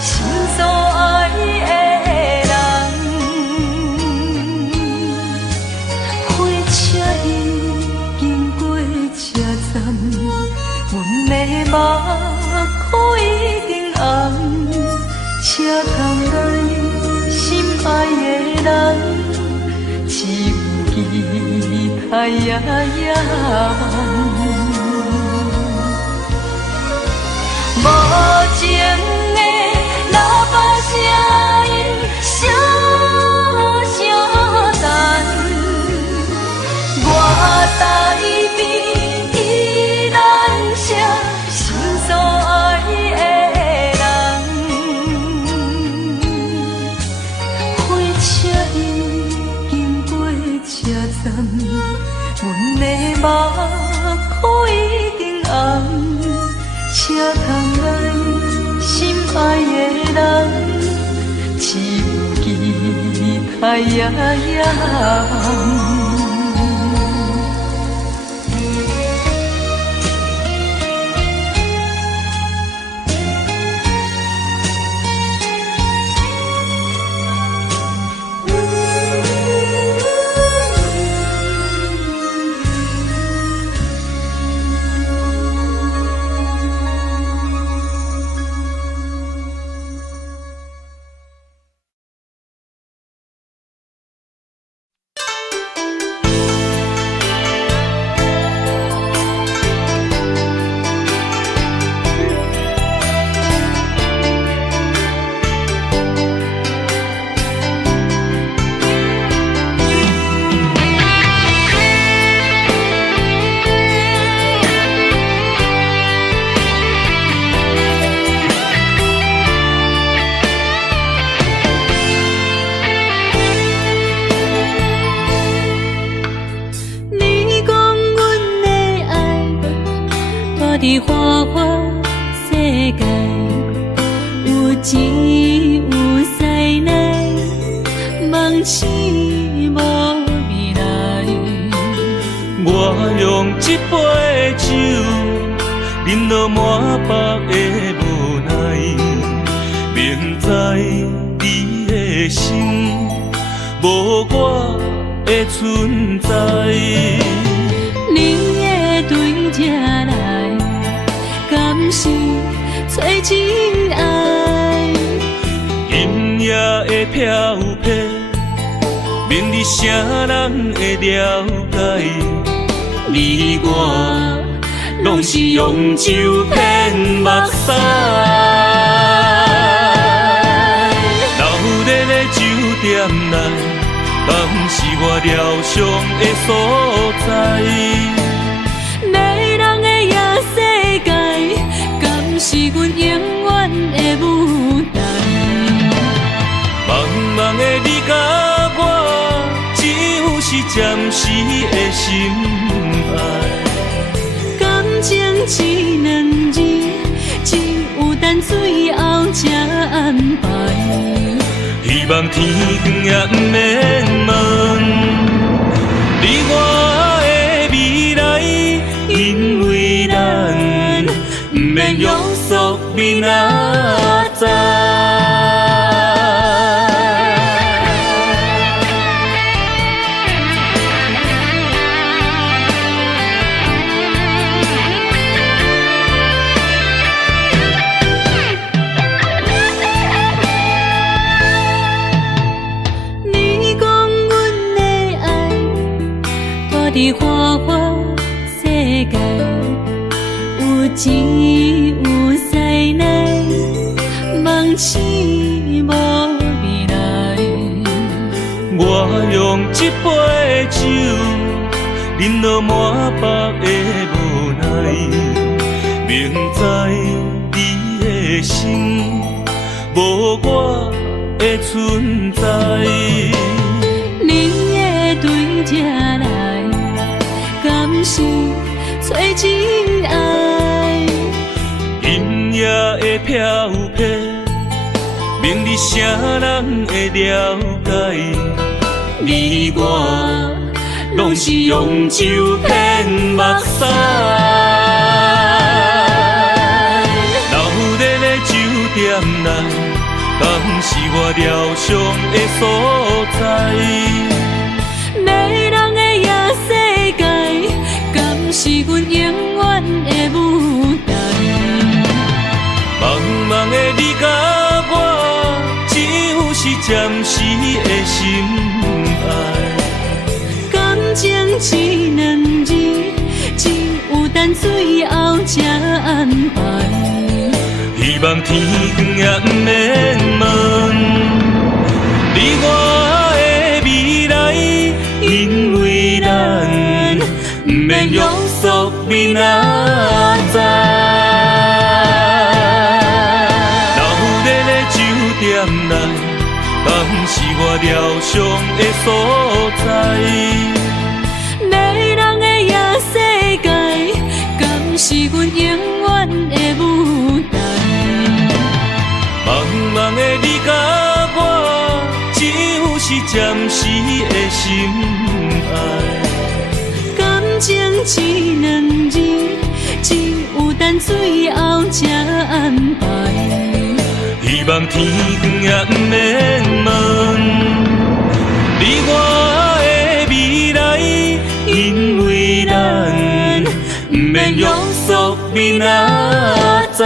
心所爱的人。火车已经过车站，阮的目眶已经红。车窗内心爱的人，只有期待夜夜梦。无情的喇叭声音，声声等，我台边依然写心所爱的。阮的目眶已经红，车窗内心爱的人，只有期待夜夜梦。伫花花世界，有钱有势来，梦醒无未来。我用一杯酒，饮落满腹的无奈，明知你的心无我的存在。你的对这来，敢是找真爱？今夜的飘撇，明日谁人会了解？你我拢是用酒骗目屎，留在的酒店内，敢是我疗伤的所在？迷人的夜世界，敢是阮永远的舞台？茫茫的你甲我，只有是暂时的心爱。感情一两字，只有等最后才安排。希望天光也不免问，你我的未来，因为咱不免约束明仔载。伫花花世界，有钱有势来，梦醒无未来。我用一杯酒，饮落满腹的无奈，明知你的心无我的存在。你的对这来，是找真爱。音乐的飘飘，明日啥人会了解？你我拢是用酒骗目屎。老日的酒店内，敢是我疗伤的所在？迷人的夜世界，敢是阮永远的舞台？茫茫的你甲我，只有是暂时的心爱。感情只两字，只有等最后才安排。希望天光也不免问，你我的未来，因为咱不免约束明仔载。老日的酒店内，敢是我疗伤的所在？迷人的夜世界，敢是阮永远的舞台？茫茫的你甲我，只有是暂时的心爱。感情只两字，只有等最后才安排。希望天光也不免问，你我的未来，因为咱不免约束明仔载。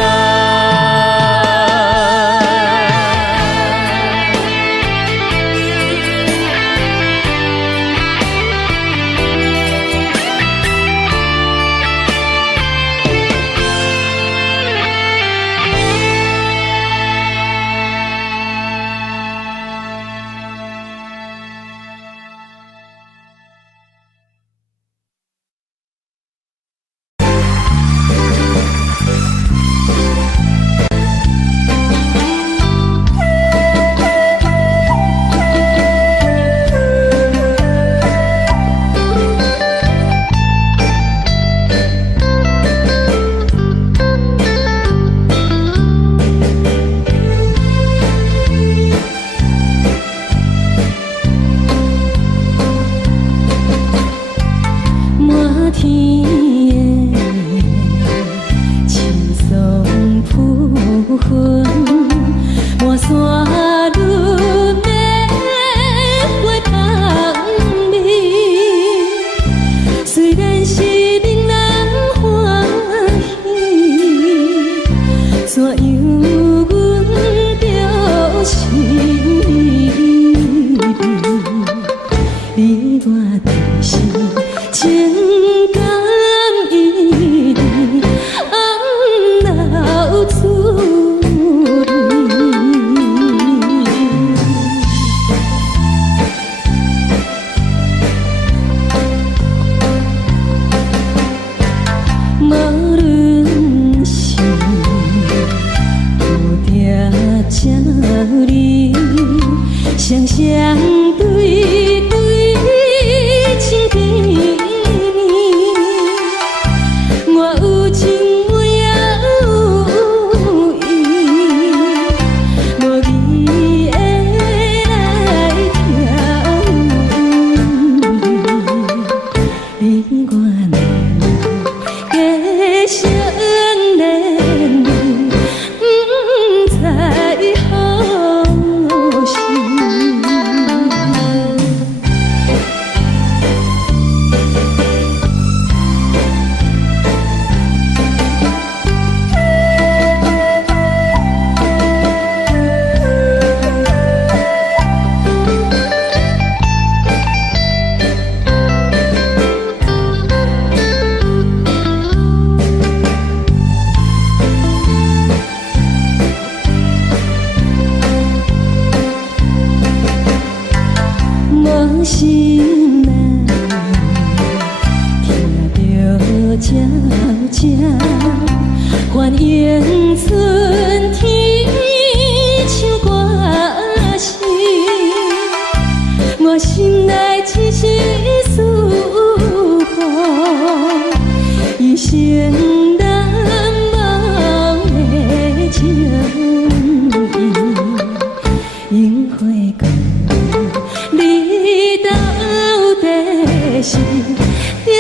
定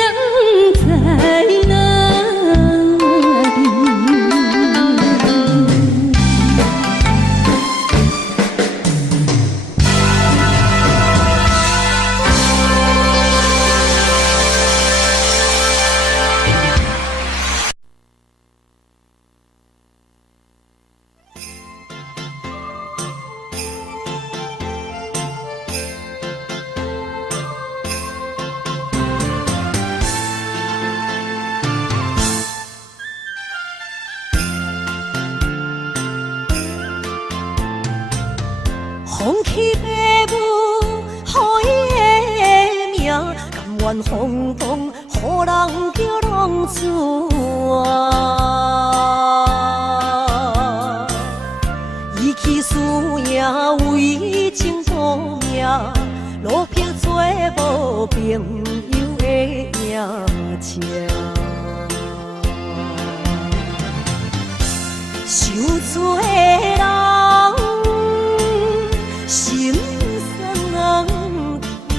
在哪里？放弃父母，予伊的命，甘愿轰动，予人叫浪子啊！伊去输赢为情赌命，路撇做无朋友的赢车。受罪的人。心酸人听，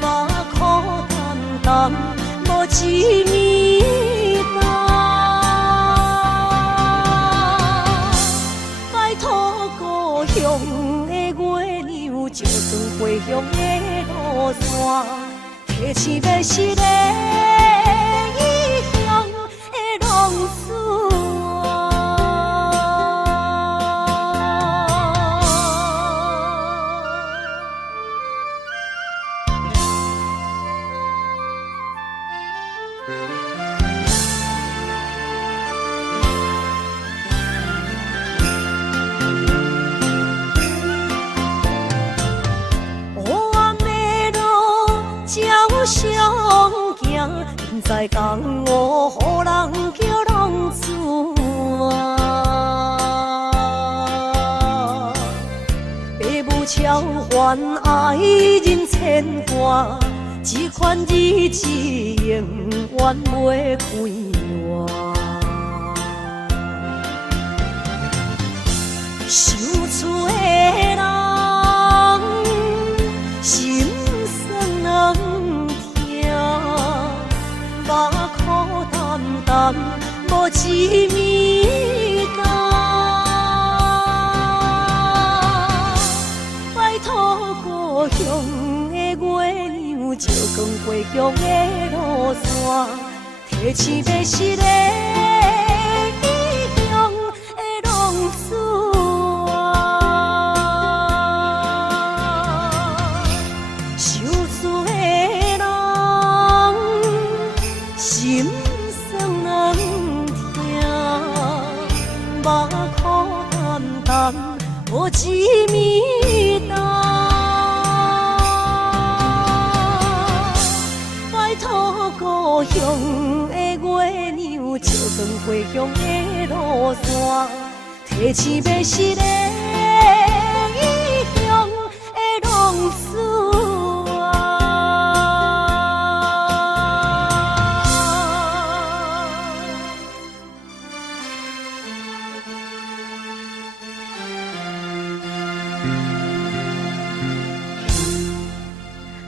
目苦淡淡，无一面干。拜托故乡的月娘，照转回乡的路线，提醒要是个异乡的浪子。相行，现在江湖，予人叫浪子啊！父母超凡，爱人千万，这款日子永远袂开完。受厝的人，心酸人。目苦淡淡，无一面干。拜托故乡的月娘，照光回乡的路线，提醒要是个异乡的浪子啊！受罪的人。心酸人听，目苦淡淡，无一面干。拜托故乡的月娘，照光回乡的路线，提醒要是个异乡的浪子。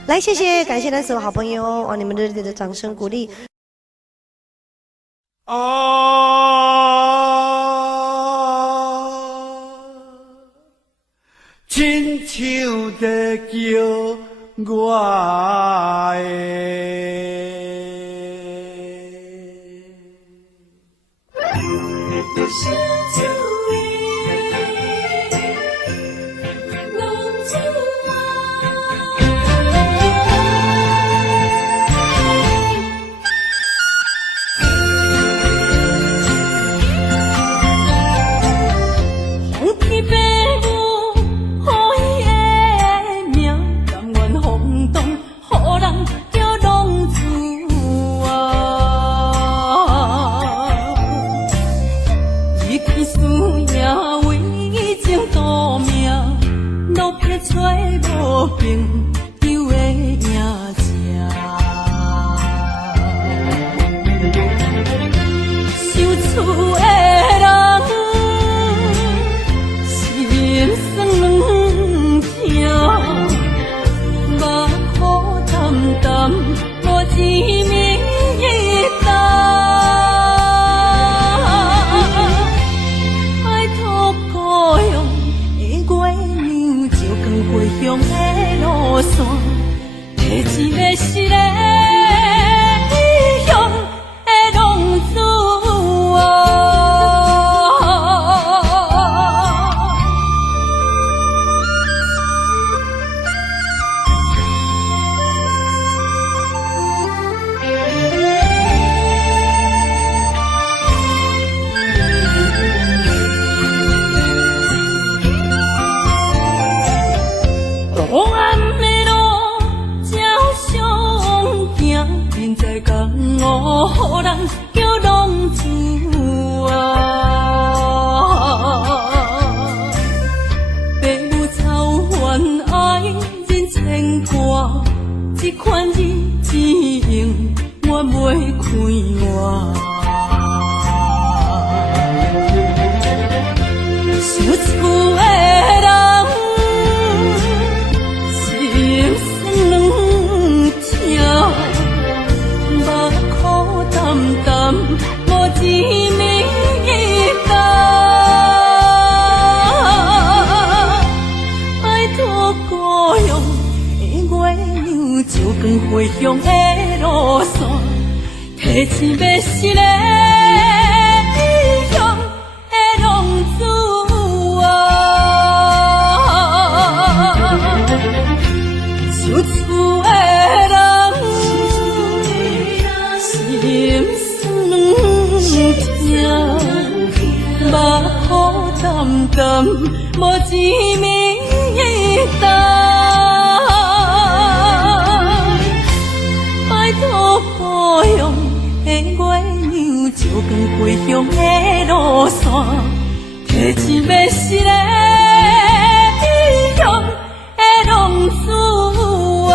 来，谢谢，感谢来所有好朋友哦，你们热烈的掌声鼓励。亲像在叫我的。现在江湖人叫浪子啊，父母操怨爱人牵挂，这款日情我袂开换。想厝的人心酸两条，目苦淡淡无滋味甘。拜托故乡的月亮，照光回乡的路线，提醒要是个异乡的浪子。想厝的人，心酸两条，目苦淡淡，无滋味甘。拜托故乡的月亮，照光回乡的路线，提醒要是个异乡的浪子啊。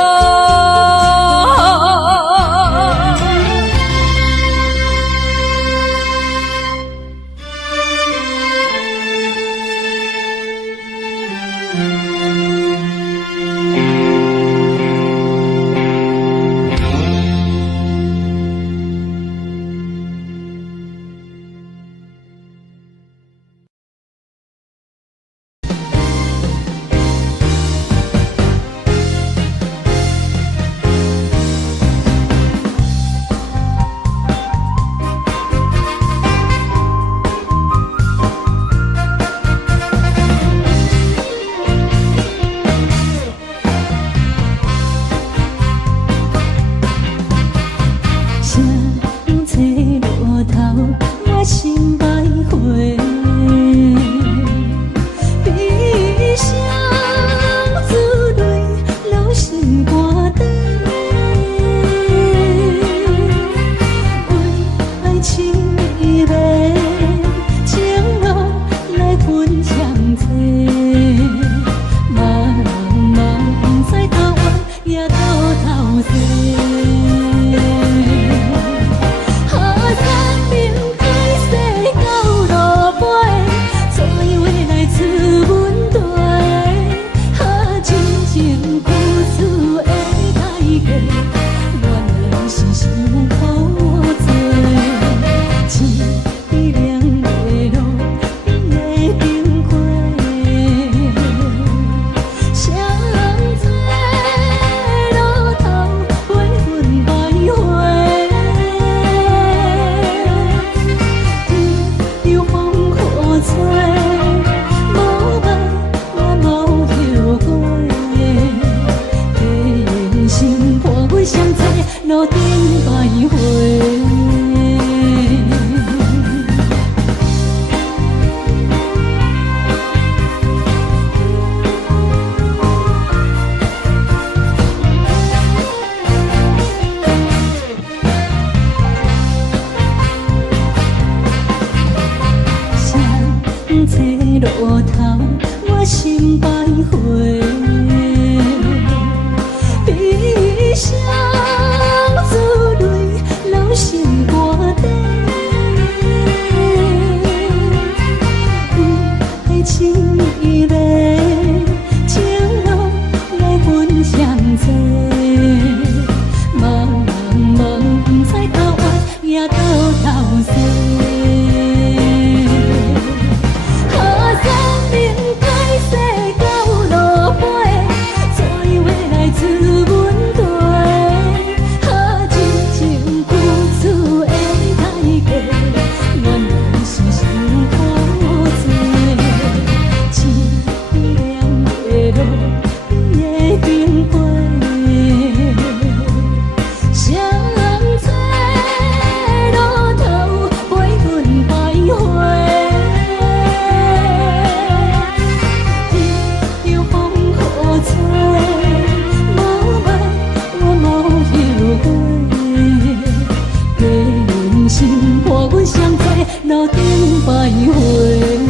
路顶徘徊。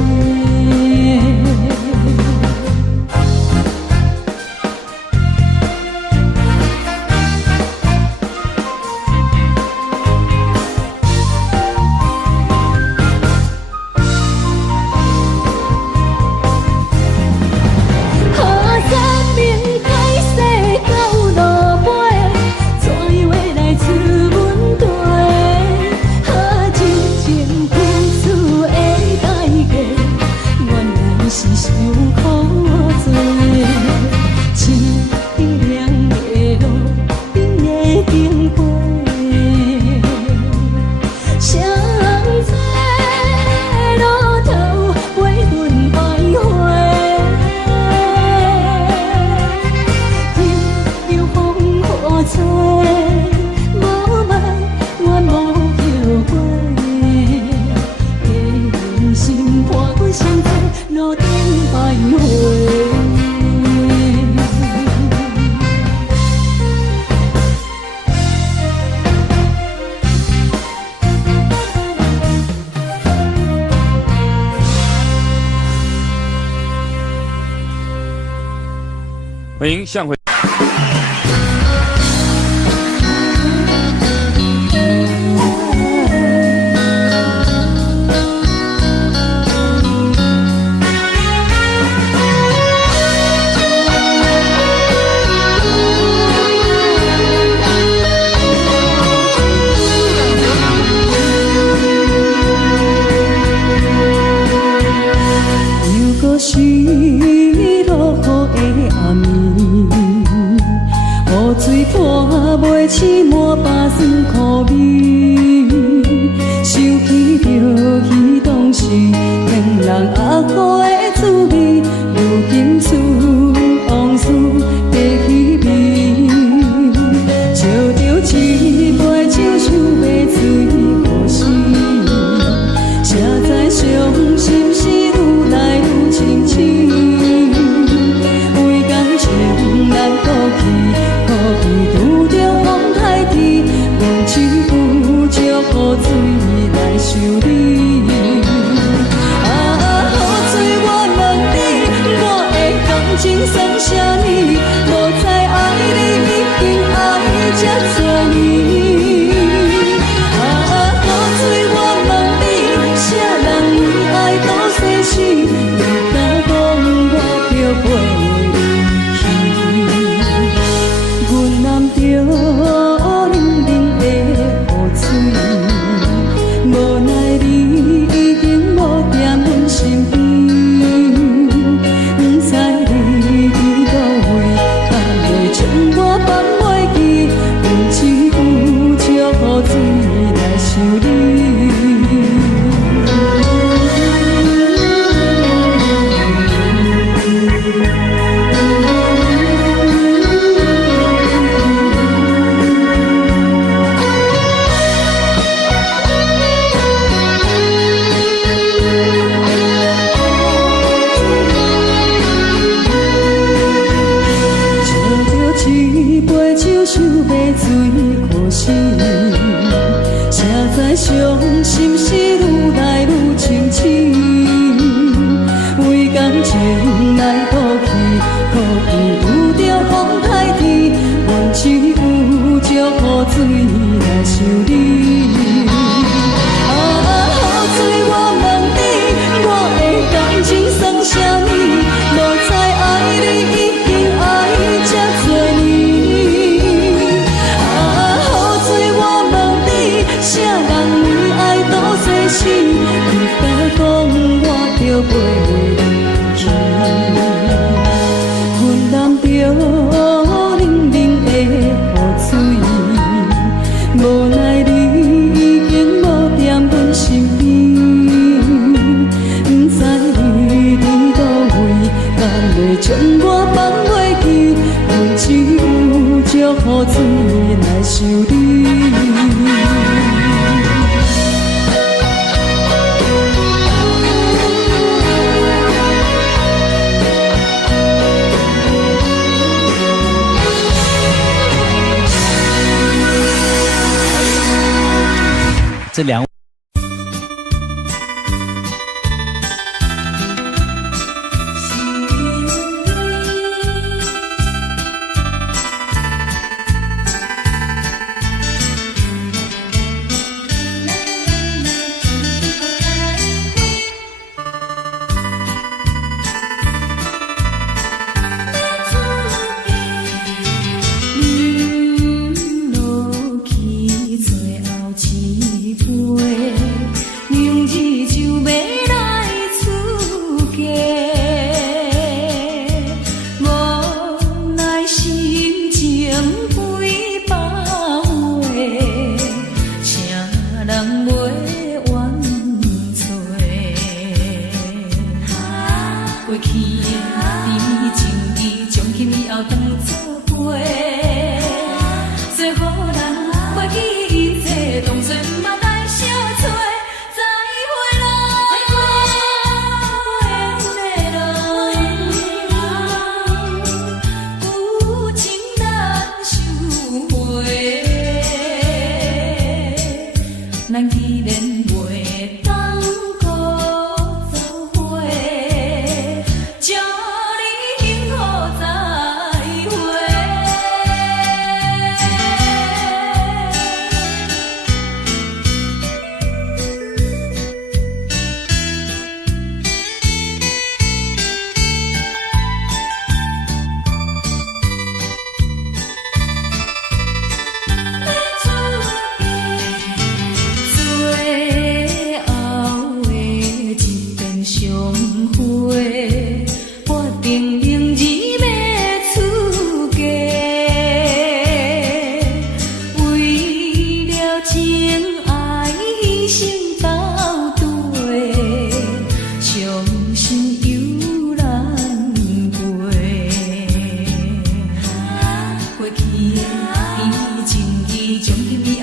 欢迎向回。又搁是落雨的暗暝，雨水泼袂起满巴酸苦味，想起着彼当时天人合好的滋味，如今厝往事在稀微，笑着一杯酒想要醉可惜，谁知伤心事愈来愈清醒，为感情难过去，可比拄着风台天，我只有借雨水来修理。雨水我问你，我的感情算啥呢？无再爱你，已经爱这多年。雨水我问你，啥人为爱到生死？你敢讲我着陪你去？阮揽着冷冷的雨水，无奈你已经无踮阮身边，不知你伫倒位，敢会将我放袂记？阮只有借雨水来想你。一杯酒想要醉可惜，谁知伤心事愈来愈清醒，为感情来倒去，可比拄着风台天，阮只有借雨水来想你。雨水我问你，我的感情算啥呢？无再爱你，已经爱这多年。啥人为爱到生死？你敢讲我着陪你去？阮揽着冷冷的雨水，无奈你已经无踮阮身边，不知你伫倒位，敢会将我放袂记？阮只有借雨水来想你。这两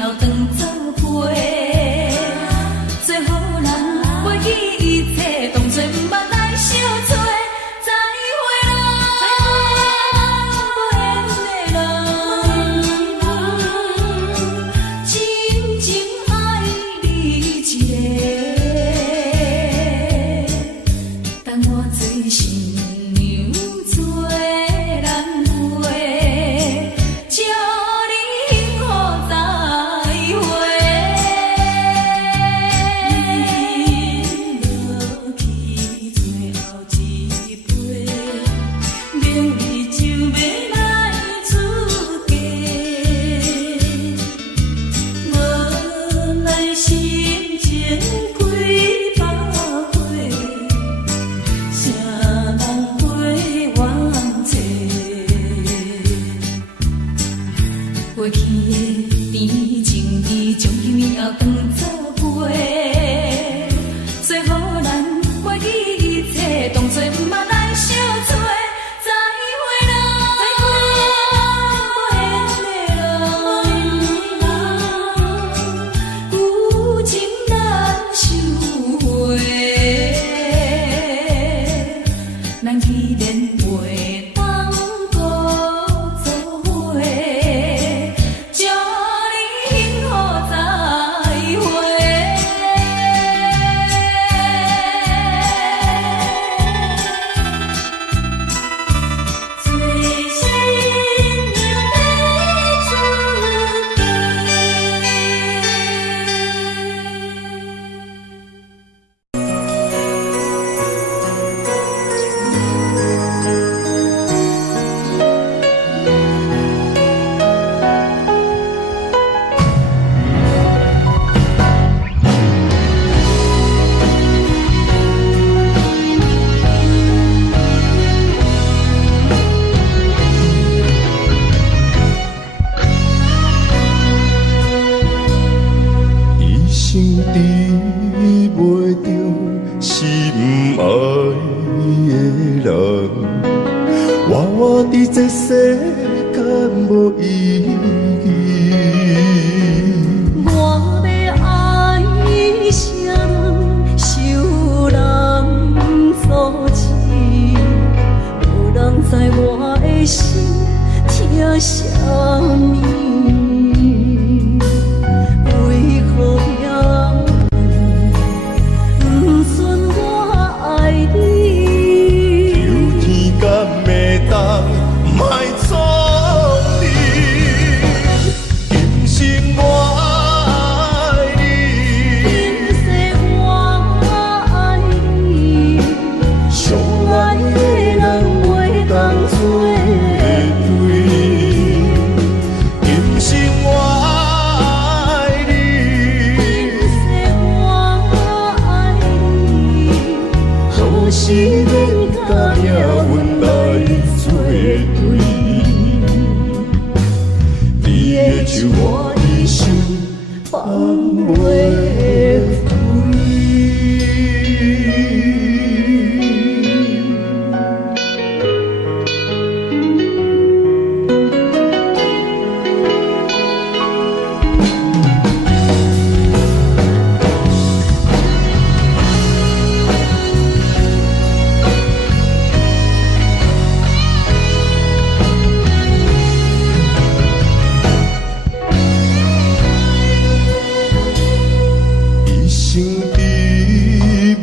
妙当作陪，做好人袂记一切，当作毋捌来相找。再会啦，真情爱你一个，等我做新娘做人陪，祝你幸福再会。落去最后一杯，明日就要来出嫁，无奈心情几百回。谁人陪阮坐？过去的甜情意，将彼妙当作陪，做好人袂记一切，当作毋捌来相找。再会啦，旧情难收回。咱既然袂当搁做伙，祝你幸福再会。做新娘要出一生治袂着心爱的人，我伫这世间无意义。我要爱谁人，受人所欺，无人知我的心疼啥物，为何也不顺我爱你？有天敢会当莫错你，今生我爱你，今世我爱你，相爱的人袂当做对。今生我爱你，今世我爱你，何时免甲命运来作对？你的手我一生放袂开。一生治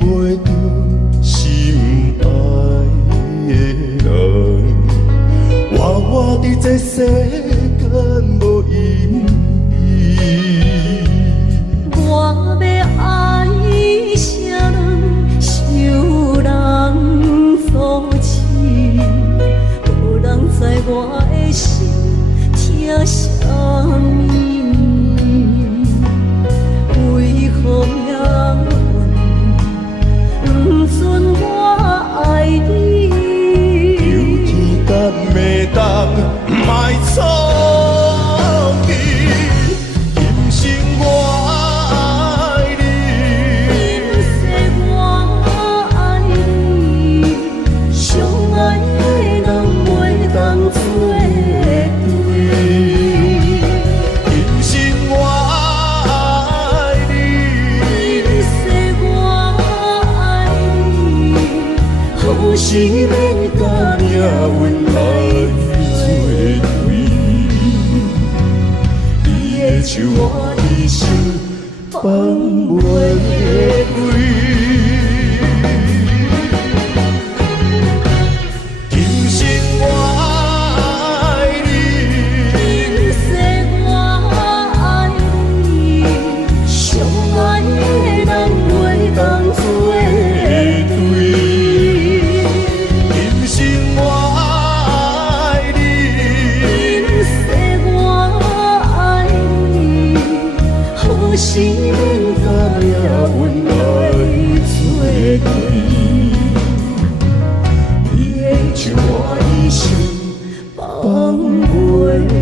袂着心爱的人，我伫这世间无意义。我要爱谁人，受人所欺，无人知我的心疼啥物，为何命运不准我爱你？有天敢会当莫错是免甲命运来作对，你的手我一生放袂开。今生我爱你，相爱的人袂当作对。今生我爱你，何时免甲命运来作对？你的手我一生放袂开。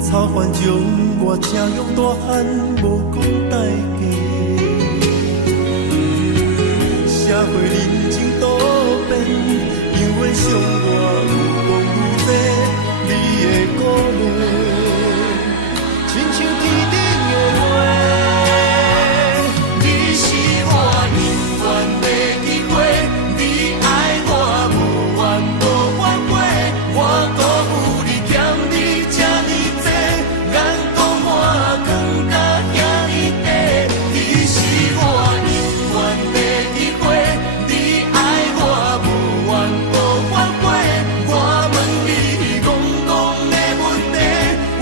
草原将我请养大汉，无讲代价。社会人情多变，因为伤我有讲有多，你的鼓励，亲像天顶的花。你是我永远的机会，你爱我无怨无反悔，我都有你欠你这呢多，眼光满光甲遐呢短。你是我永远的机会，你爱我无怨无反悔，我问你戆戆的问题，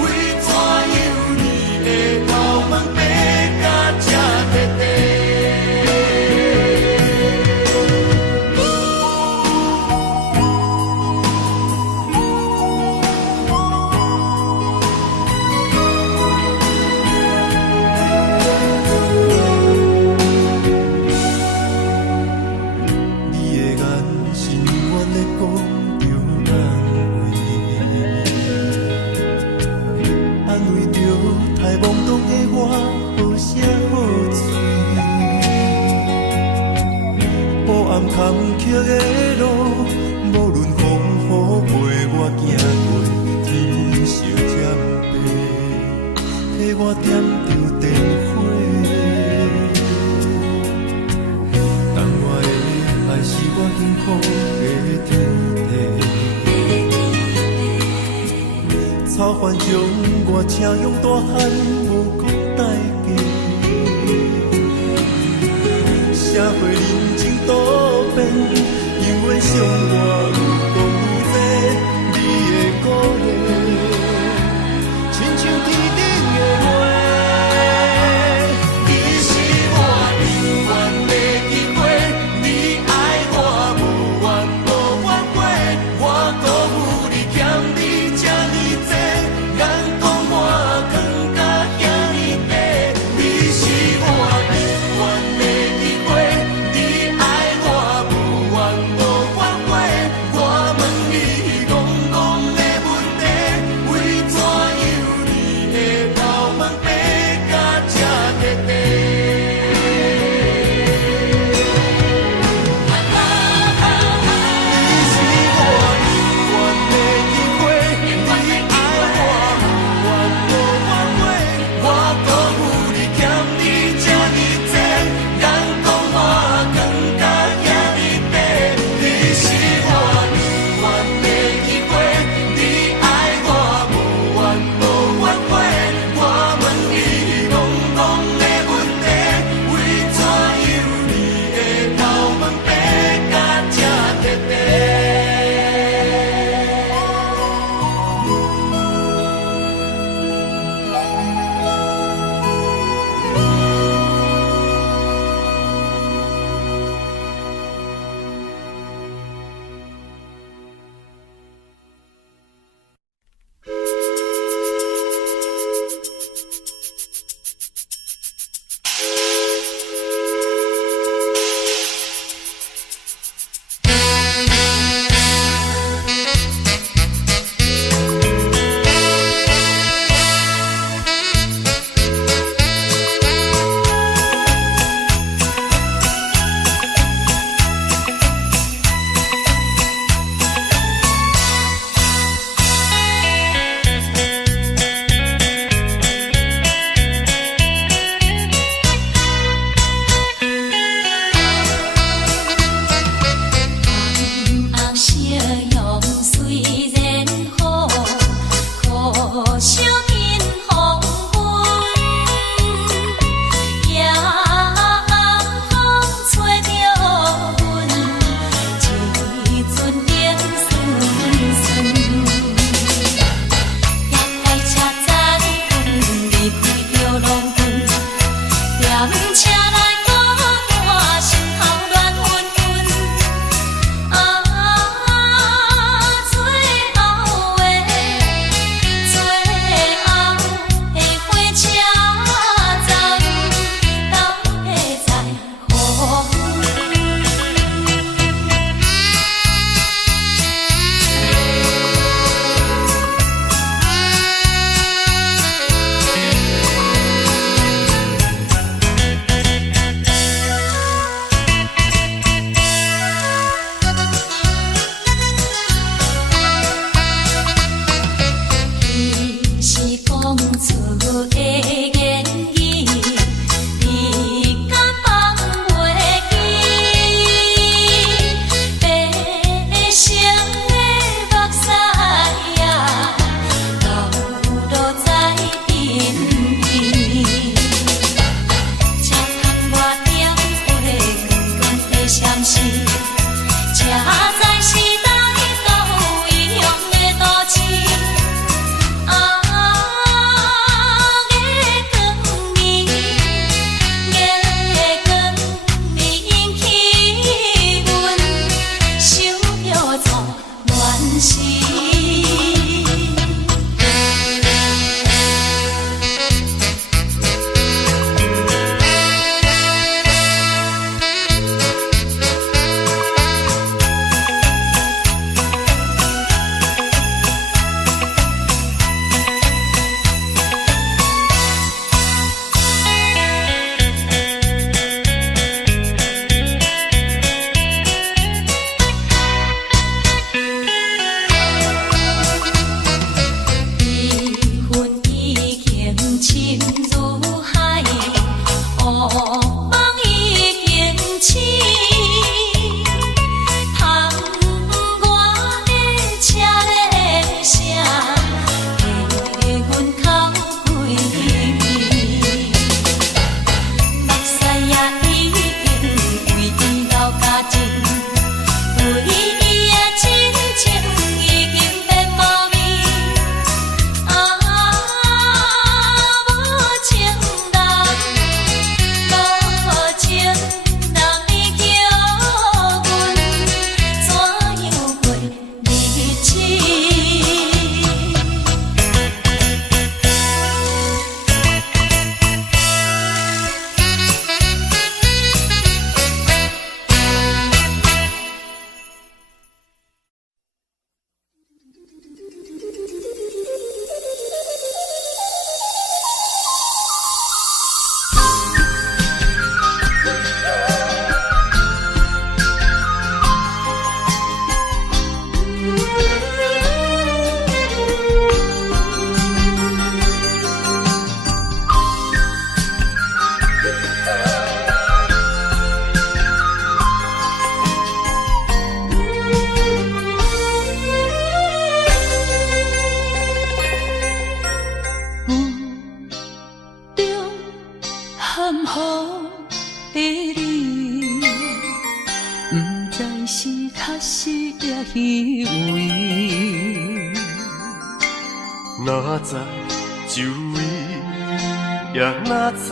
为怎样你会头毛白甲这彻底？你的眼是永远在讲着安慰着太懵懂的我，好声好嘴。黑暗坎坷的路，无论风雨陪我行过，天烧渐白，替我点着灯火。但我的爱是我幸福的天地，草原将我请养大汉，无讲代价。社会人情多变，因为伤我有讲有多，你的鼓励，亲像天顶的花。你是我永远的机会，你爱我无怨无反悔，我都有你欠你这呢多，眼光满光甲遐呢短。你是我永远的机会，你爱我无怨无反悔，我错的言语，你敢放袂记？悲伤的目屎啊，流落在眼边。车窗外点火光光的闪烁，车载时代到异乡的都市。哪知周围，也哪知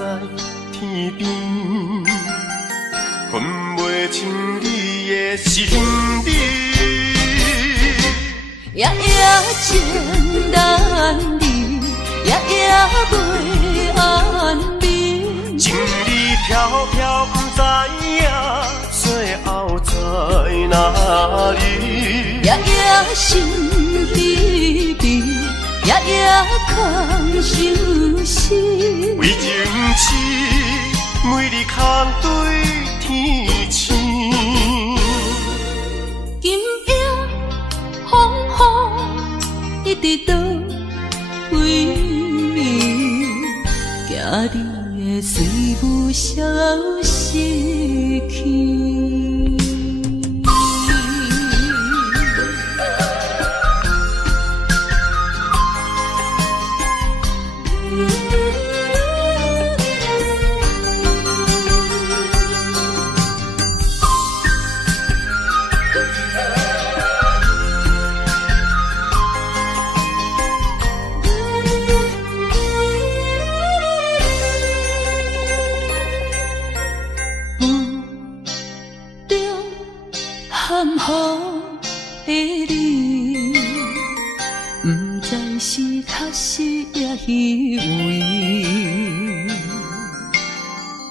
天边，分袂清你的心理。夜夜情难离，夜夜袂安眠。情理飘飘，不知影最后在哪里。夜夜心悲悲，夜夜空相思。为情痴，每日空对天星。今夜风雨一直倒位，惊你的随舞消失去。含糊的你，不知是确实也虚伪。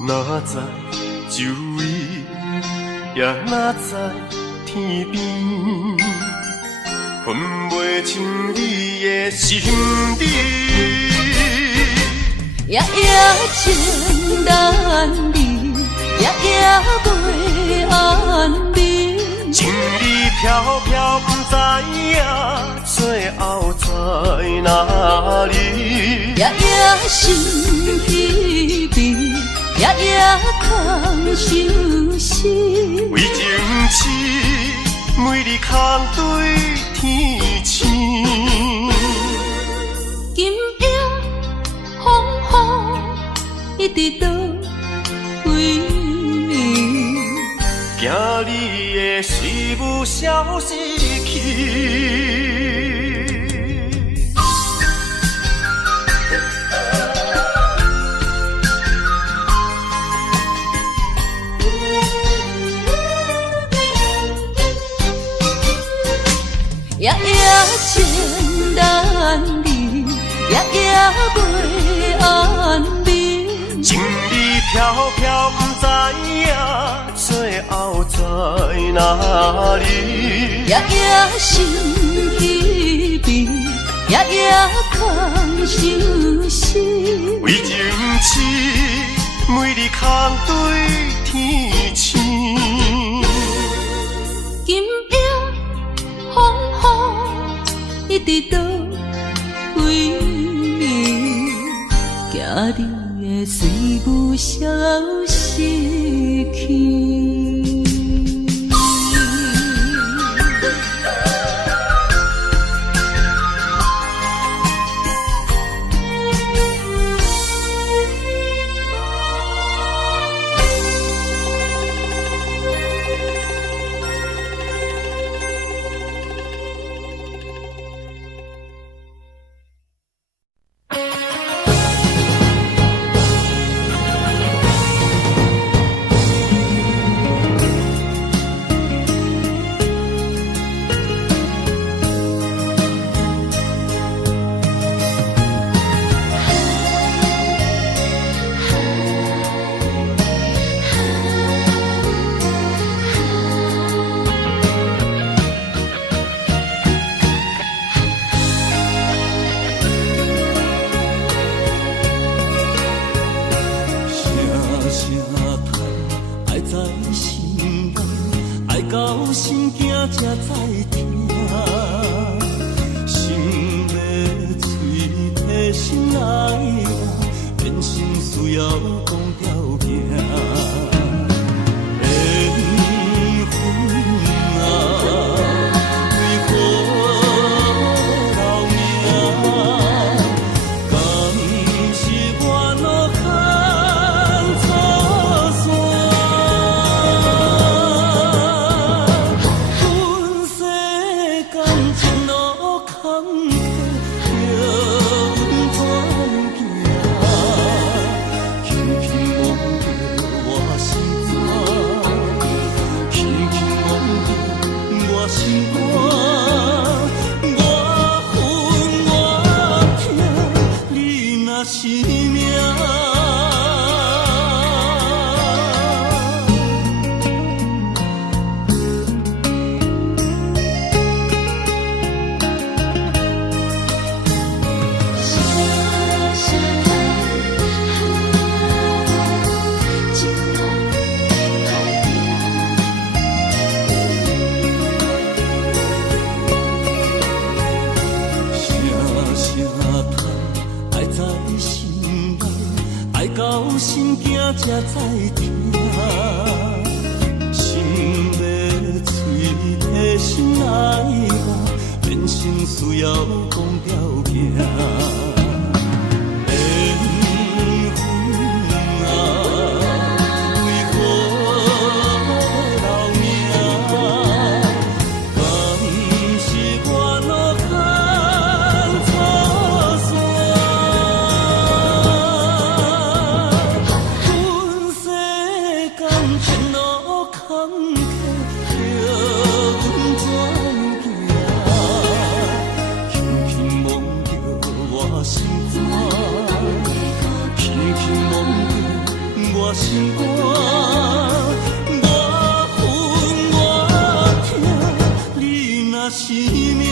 哪知周围，也哪知天边，分袂清你的心理。夜夜情难离，夜夜袂安眠。情理飘飘，不知影最后在哪里。夜夜心稀微，夜夜空相思。为情痴，每日空对天星。今夜风雨一直倒位，惊你的水母消失去。夜夜情难离，夜夜袂安眠。情意飘飘，不知影最后在哪里。夜夜心稀微，夜夜空相思。为情痴，每日空对天星。今夜风雨一直倒位，惊你的水母消失去。才知听，心要碎，体心来吧，变成需要讲条件。心肝，我恨我痛，你若是命。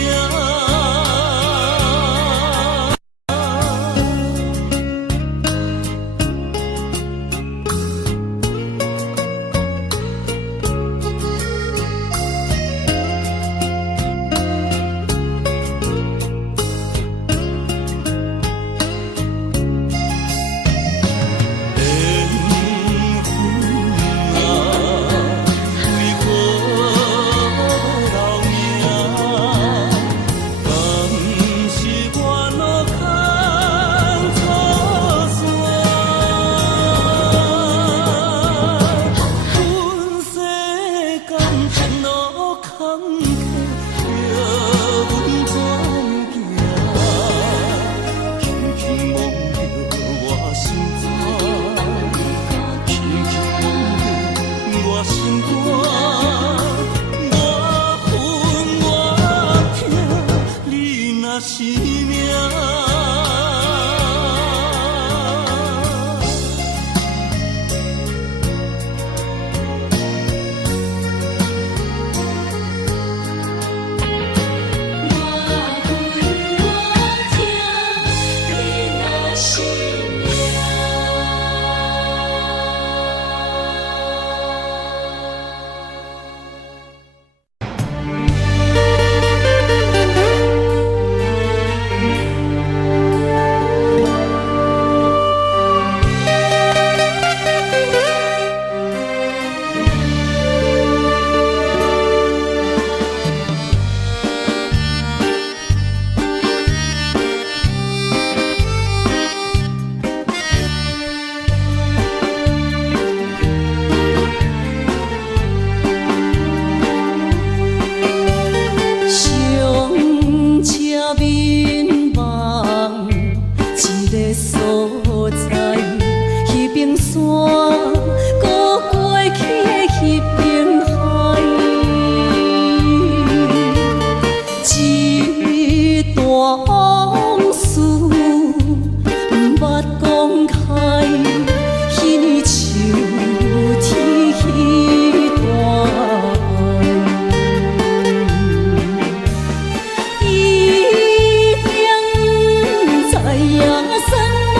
的所在，迄边山，搁过去的迄边海，一段往事毋捌讲开，迄年秋天迄段爱。一定知影什么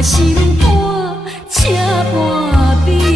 我心肝车半边。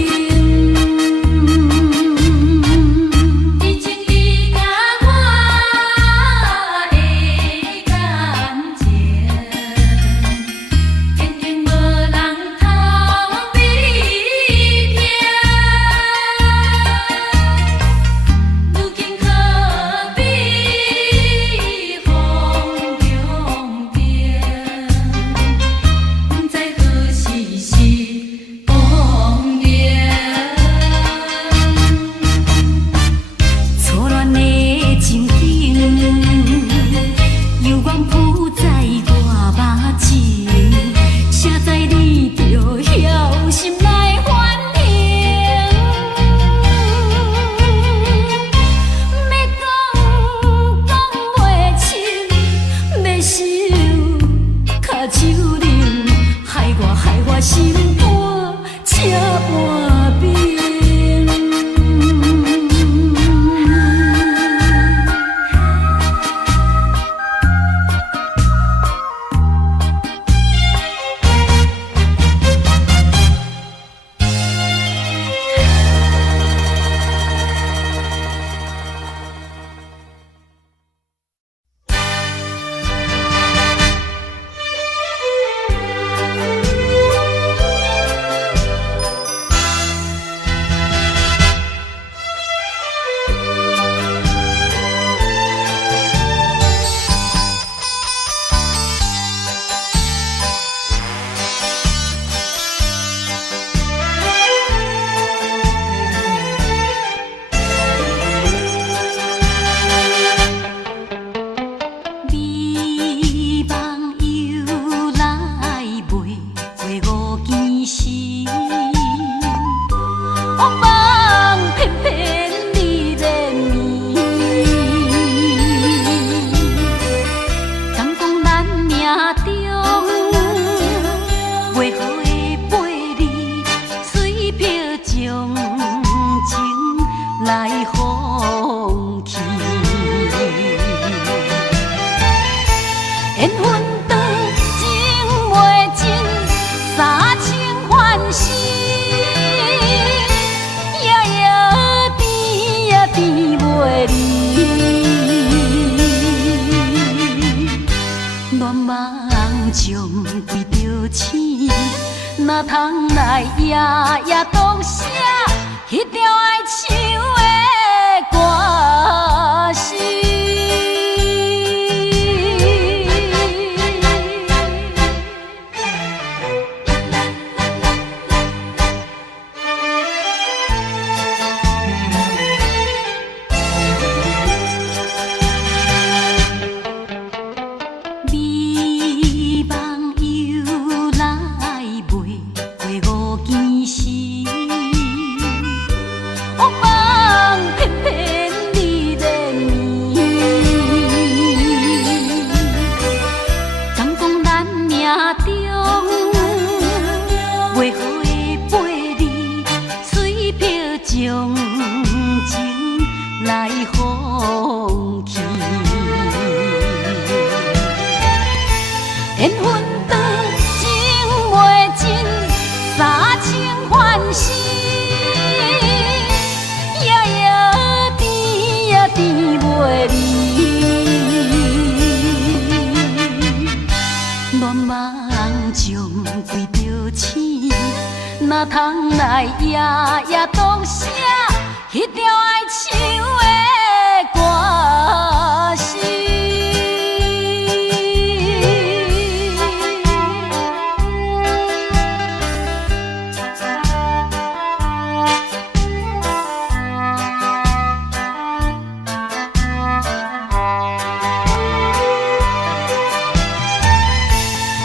哪通来夜夜读写迄条爱唱的歌词？哪通来夜夜读写迄条爱唱的歌词？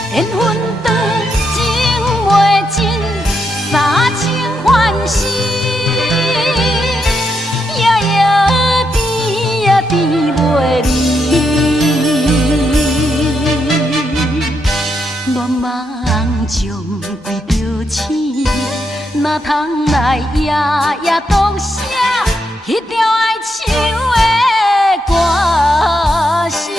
缘分长，情袂尽。三情欢喜，夜夜甜呀甜袂离。恋梦将归着醒，哪通来夜夜读写迄条爱唱的歌词？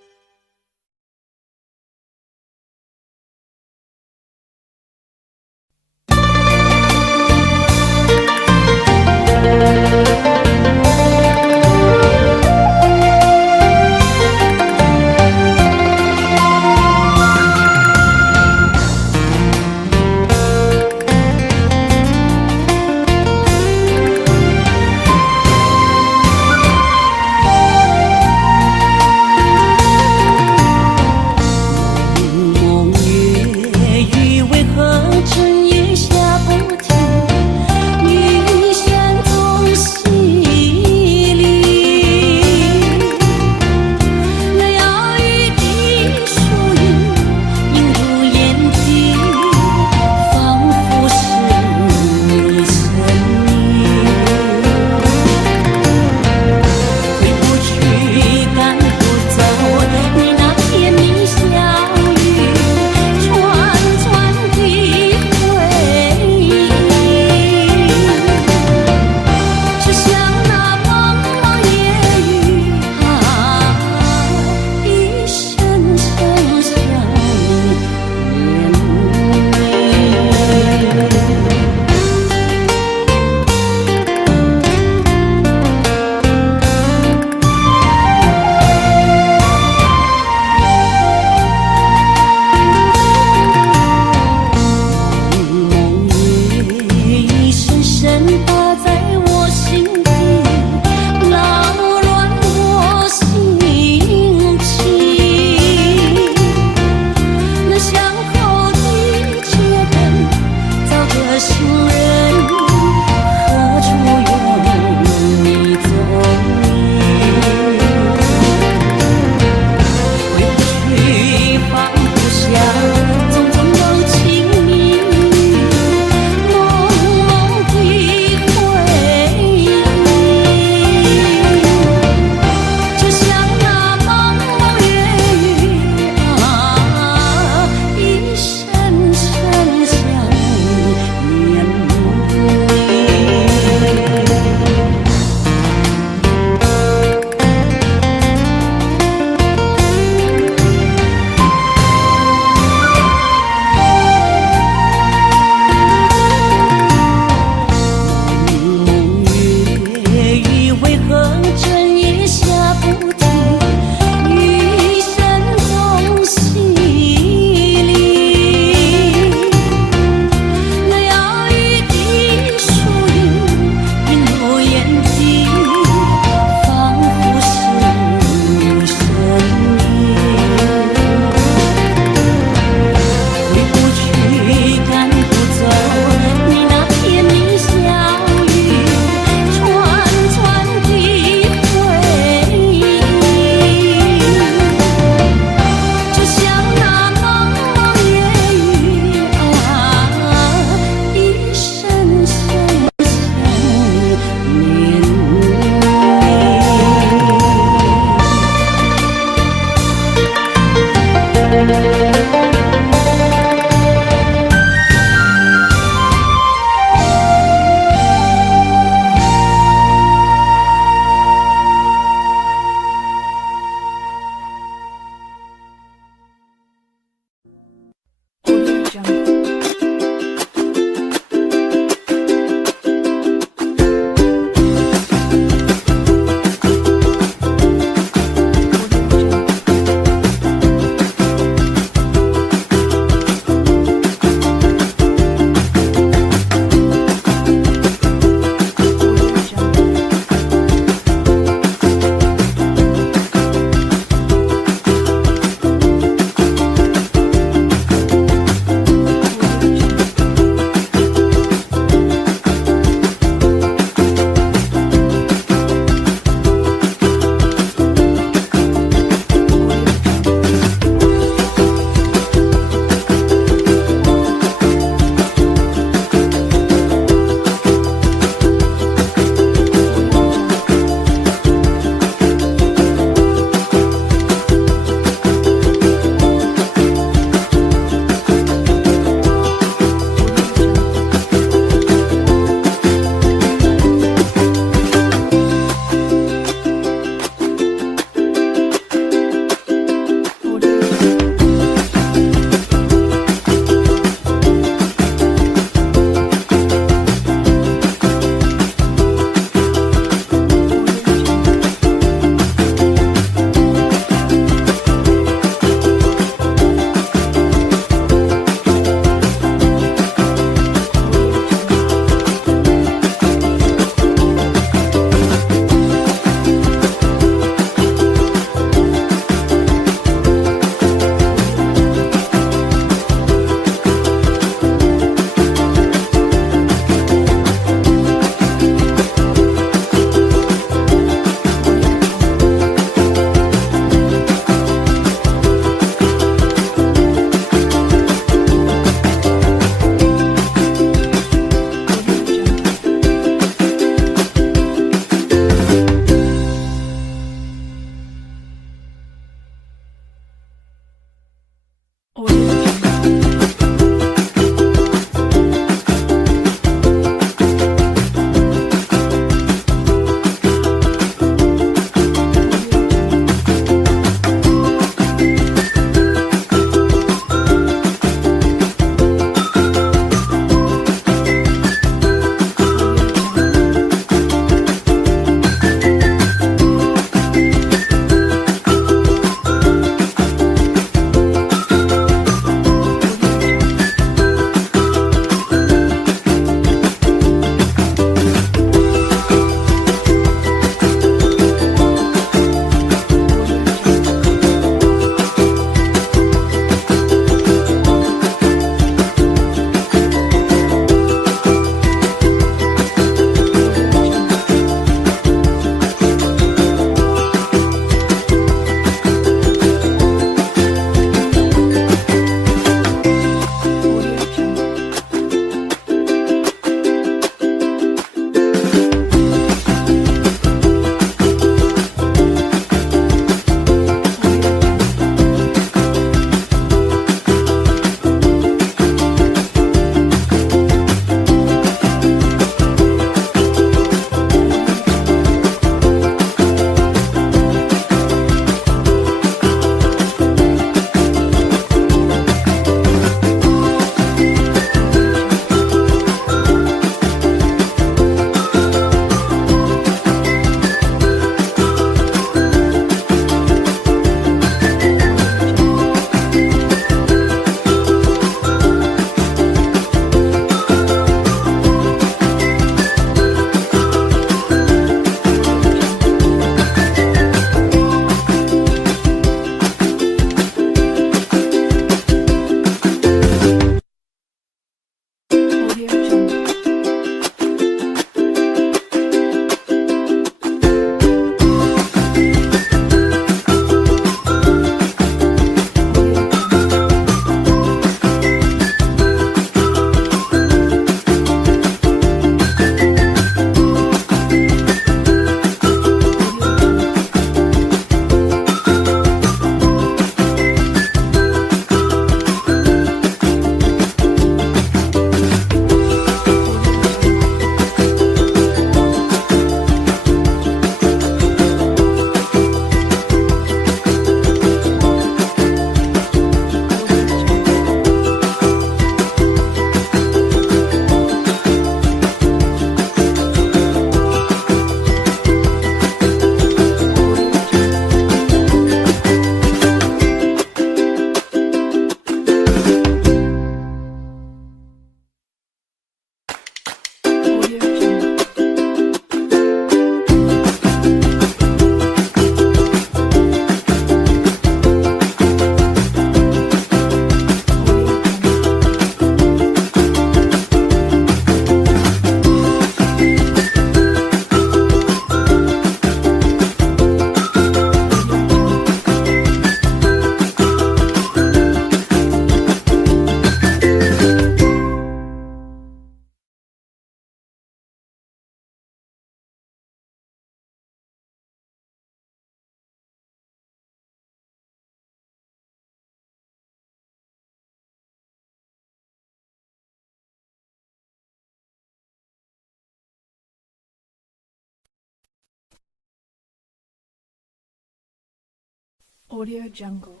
Audio Jungle.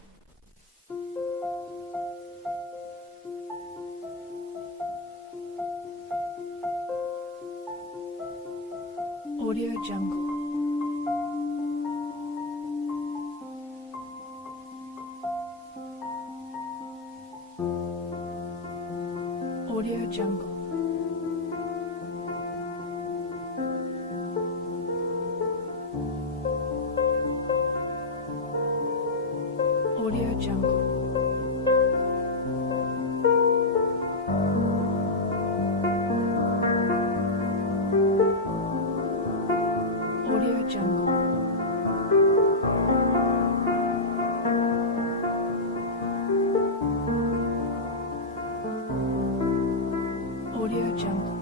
Audio Jungle. Audio Jungle. Audio Jungle. Audio Jungle. Audio Jungle.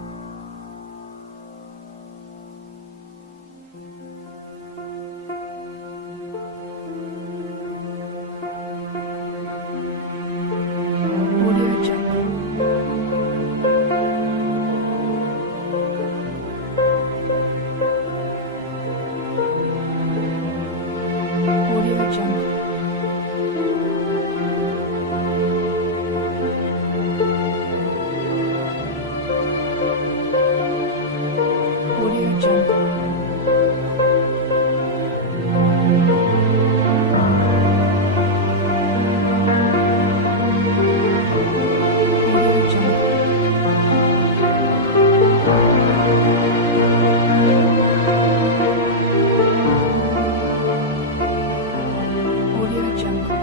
Audio Jungle. Audio Jungle. Audio Jungle. Audio Jungle. Audio Jungle.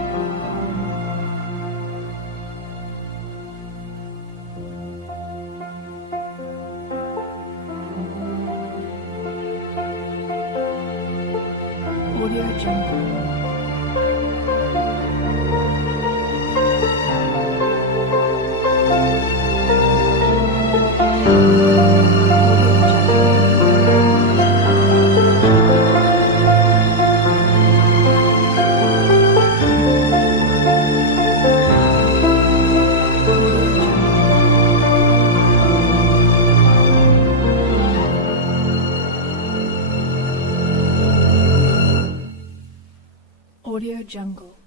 Audio Jungle. Audio Jungle.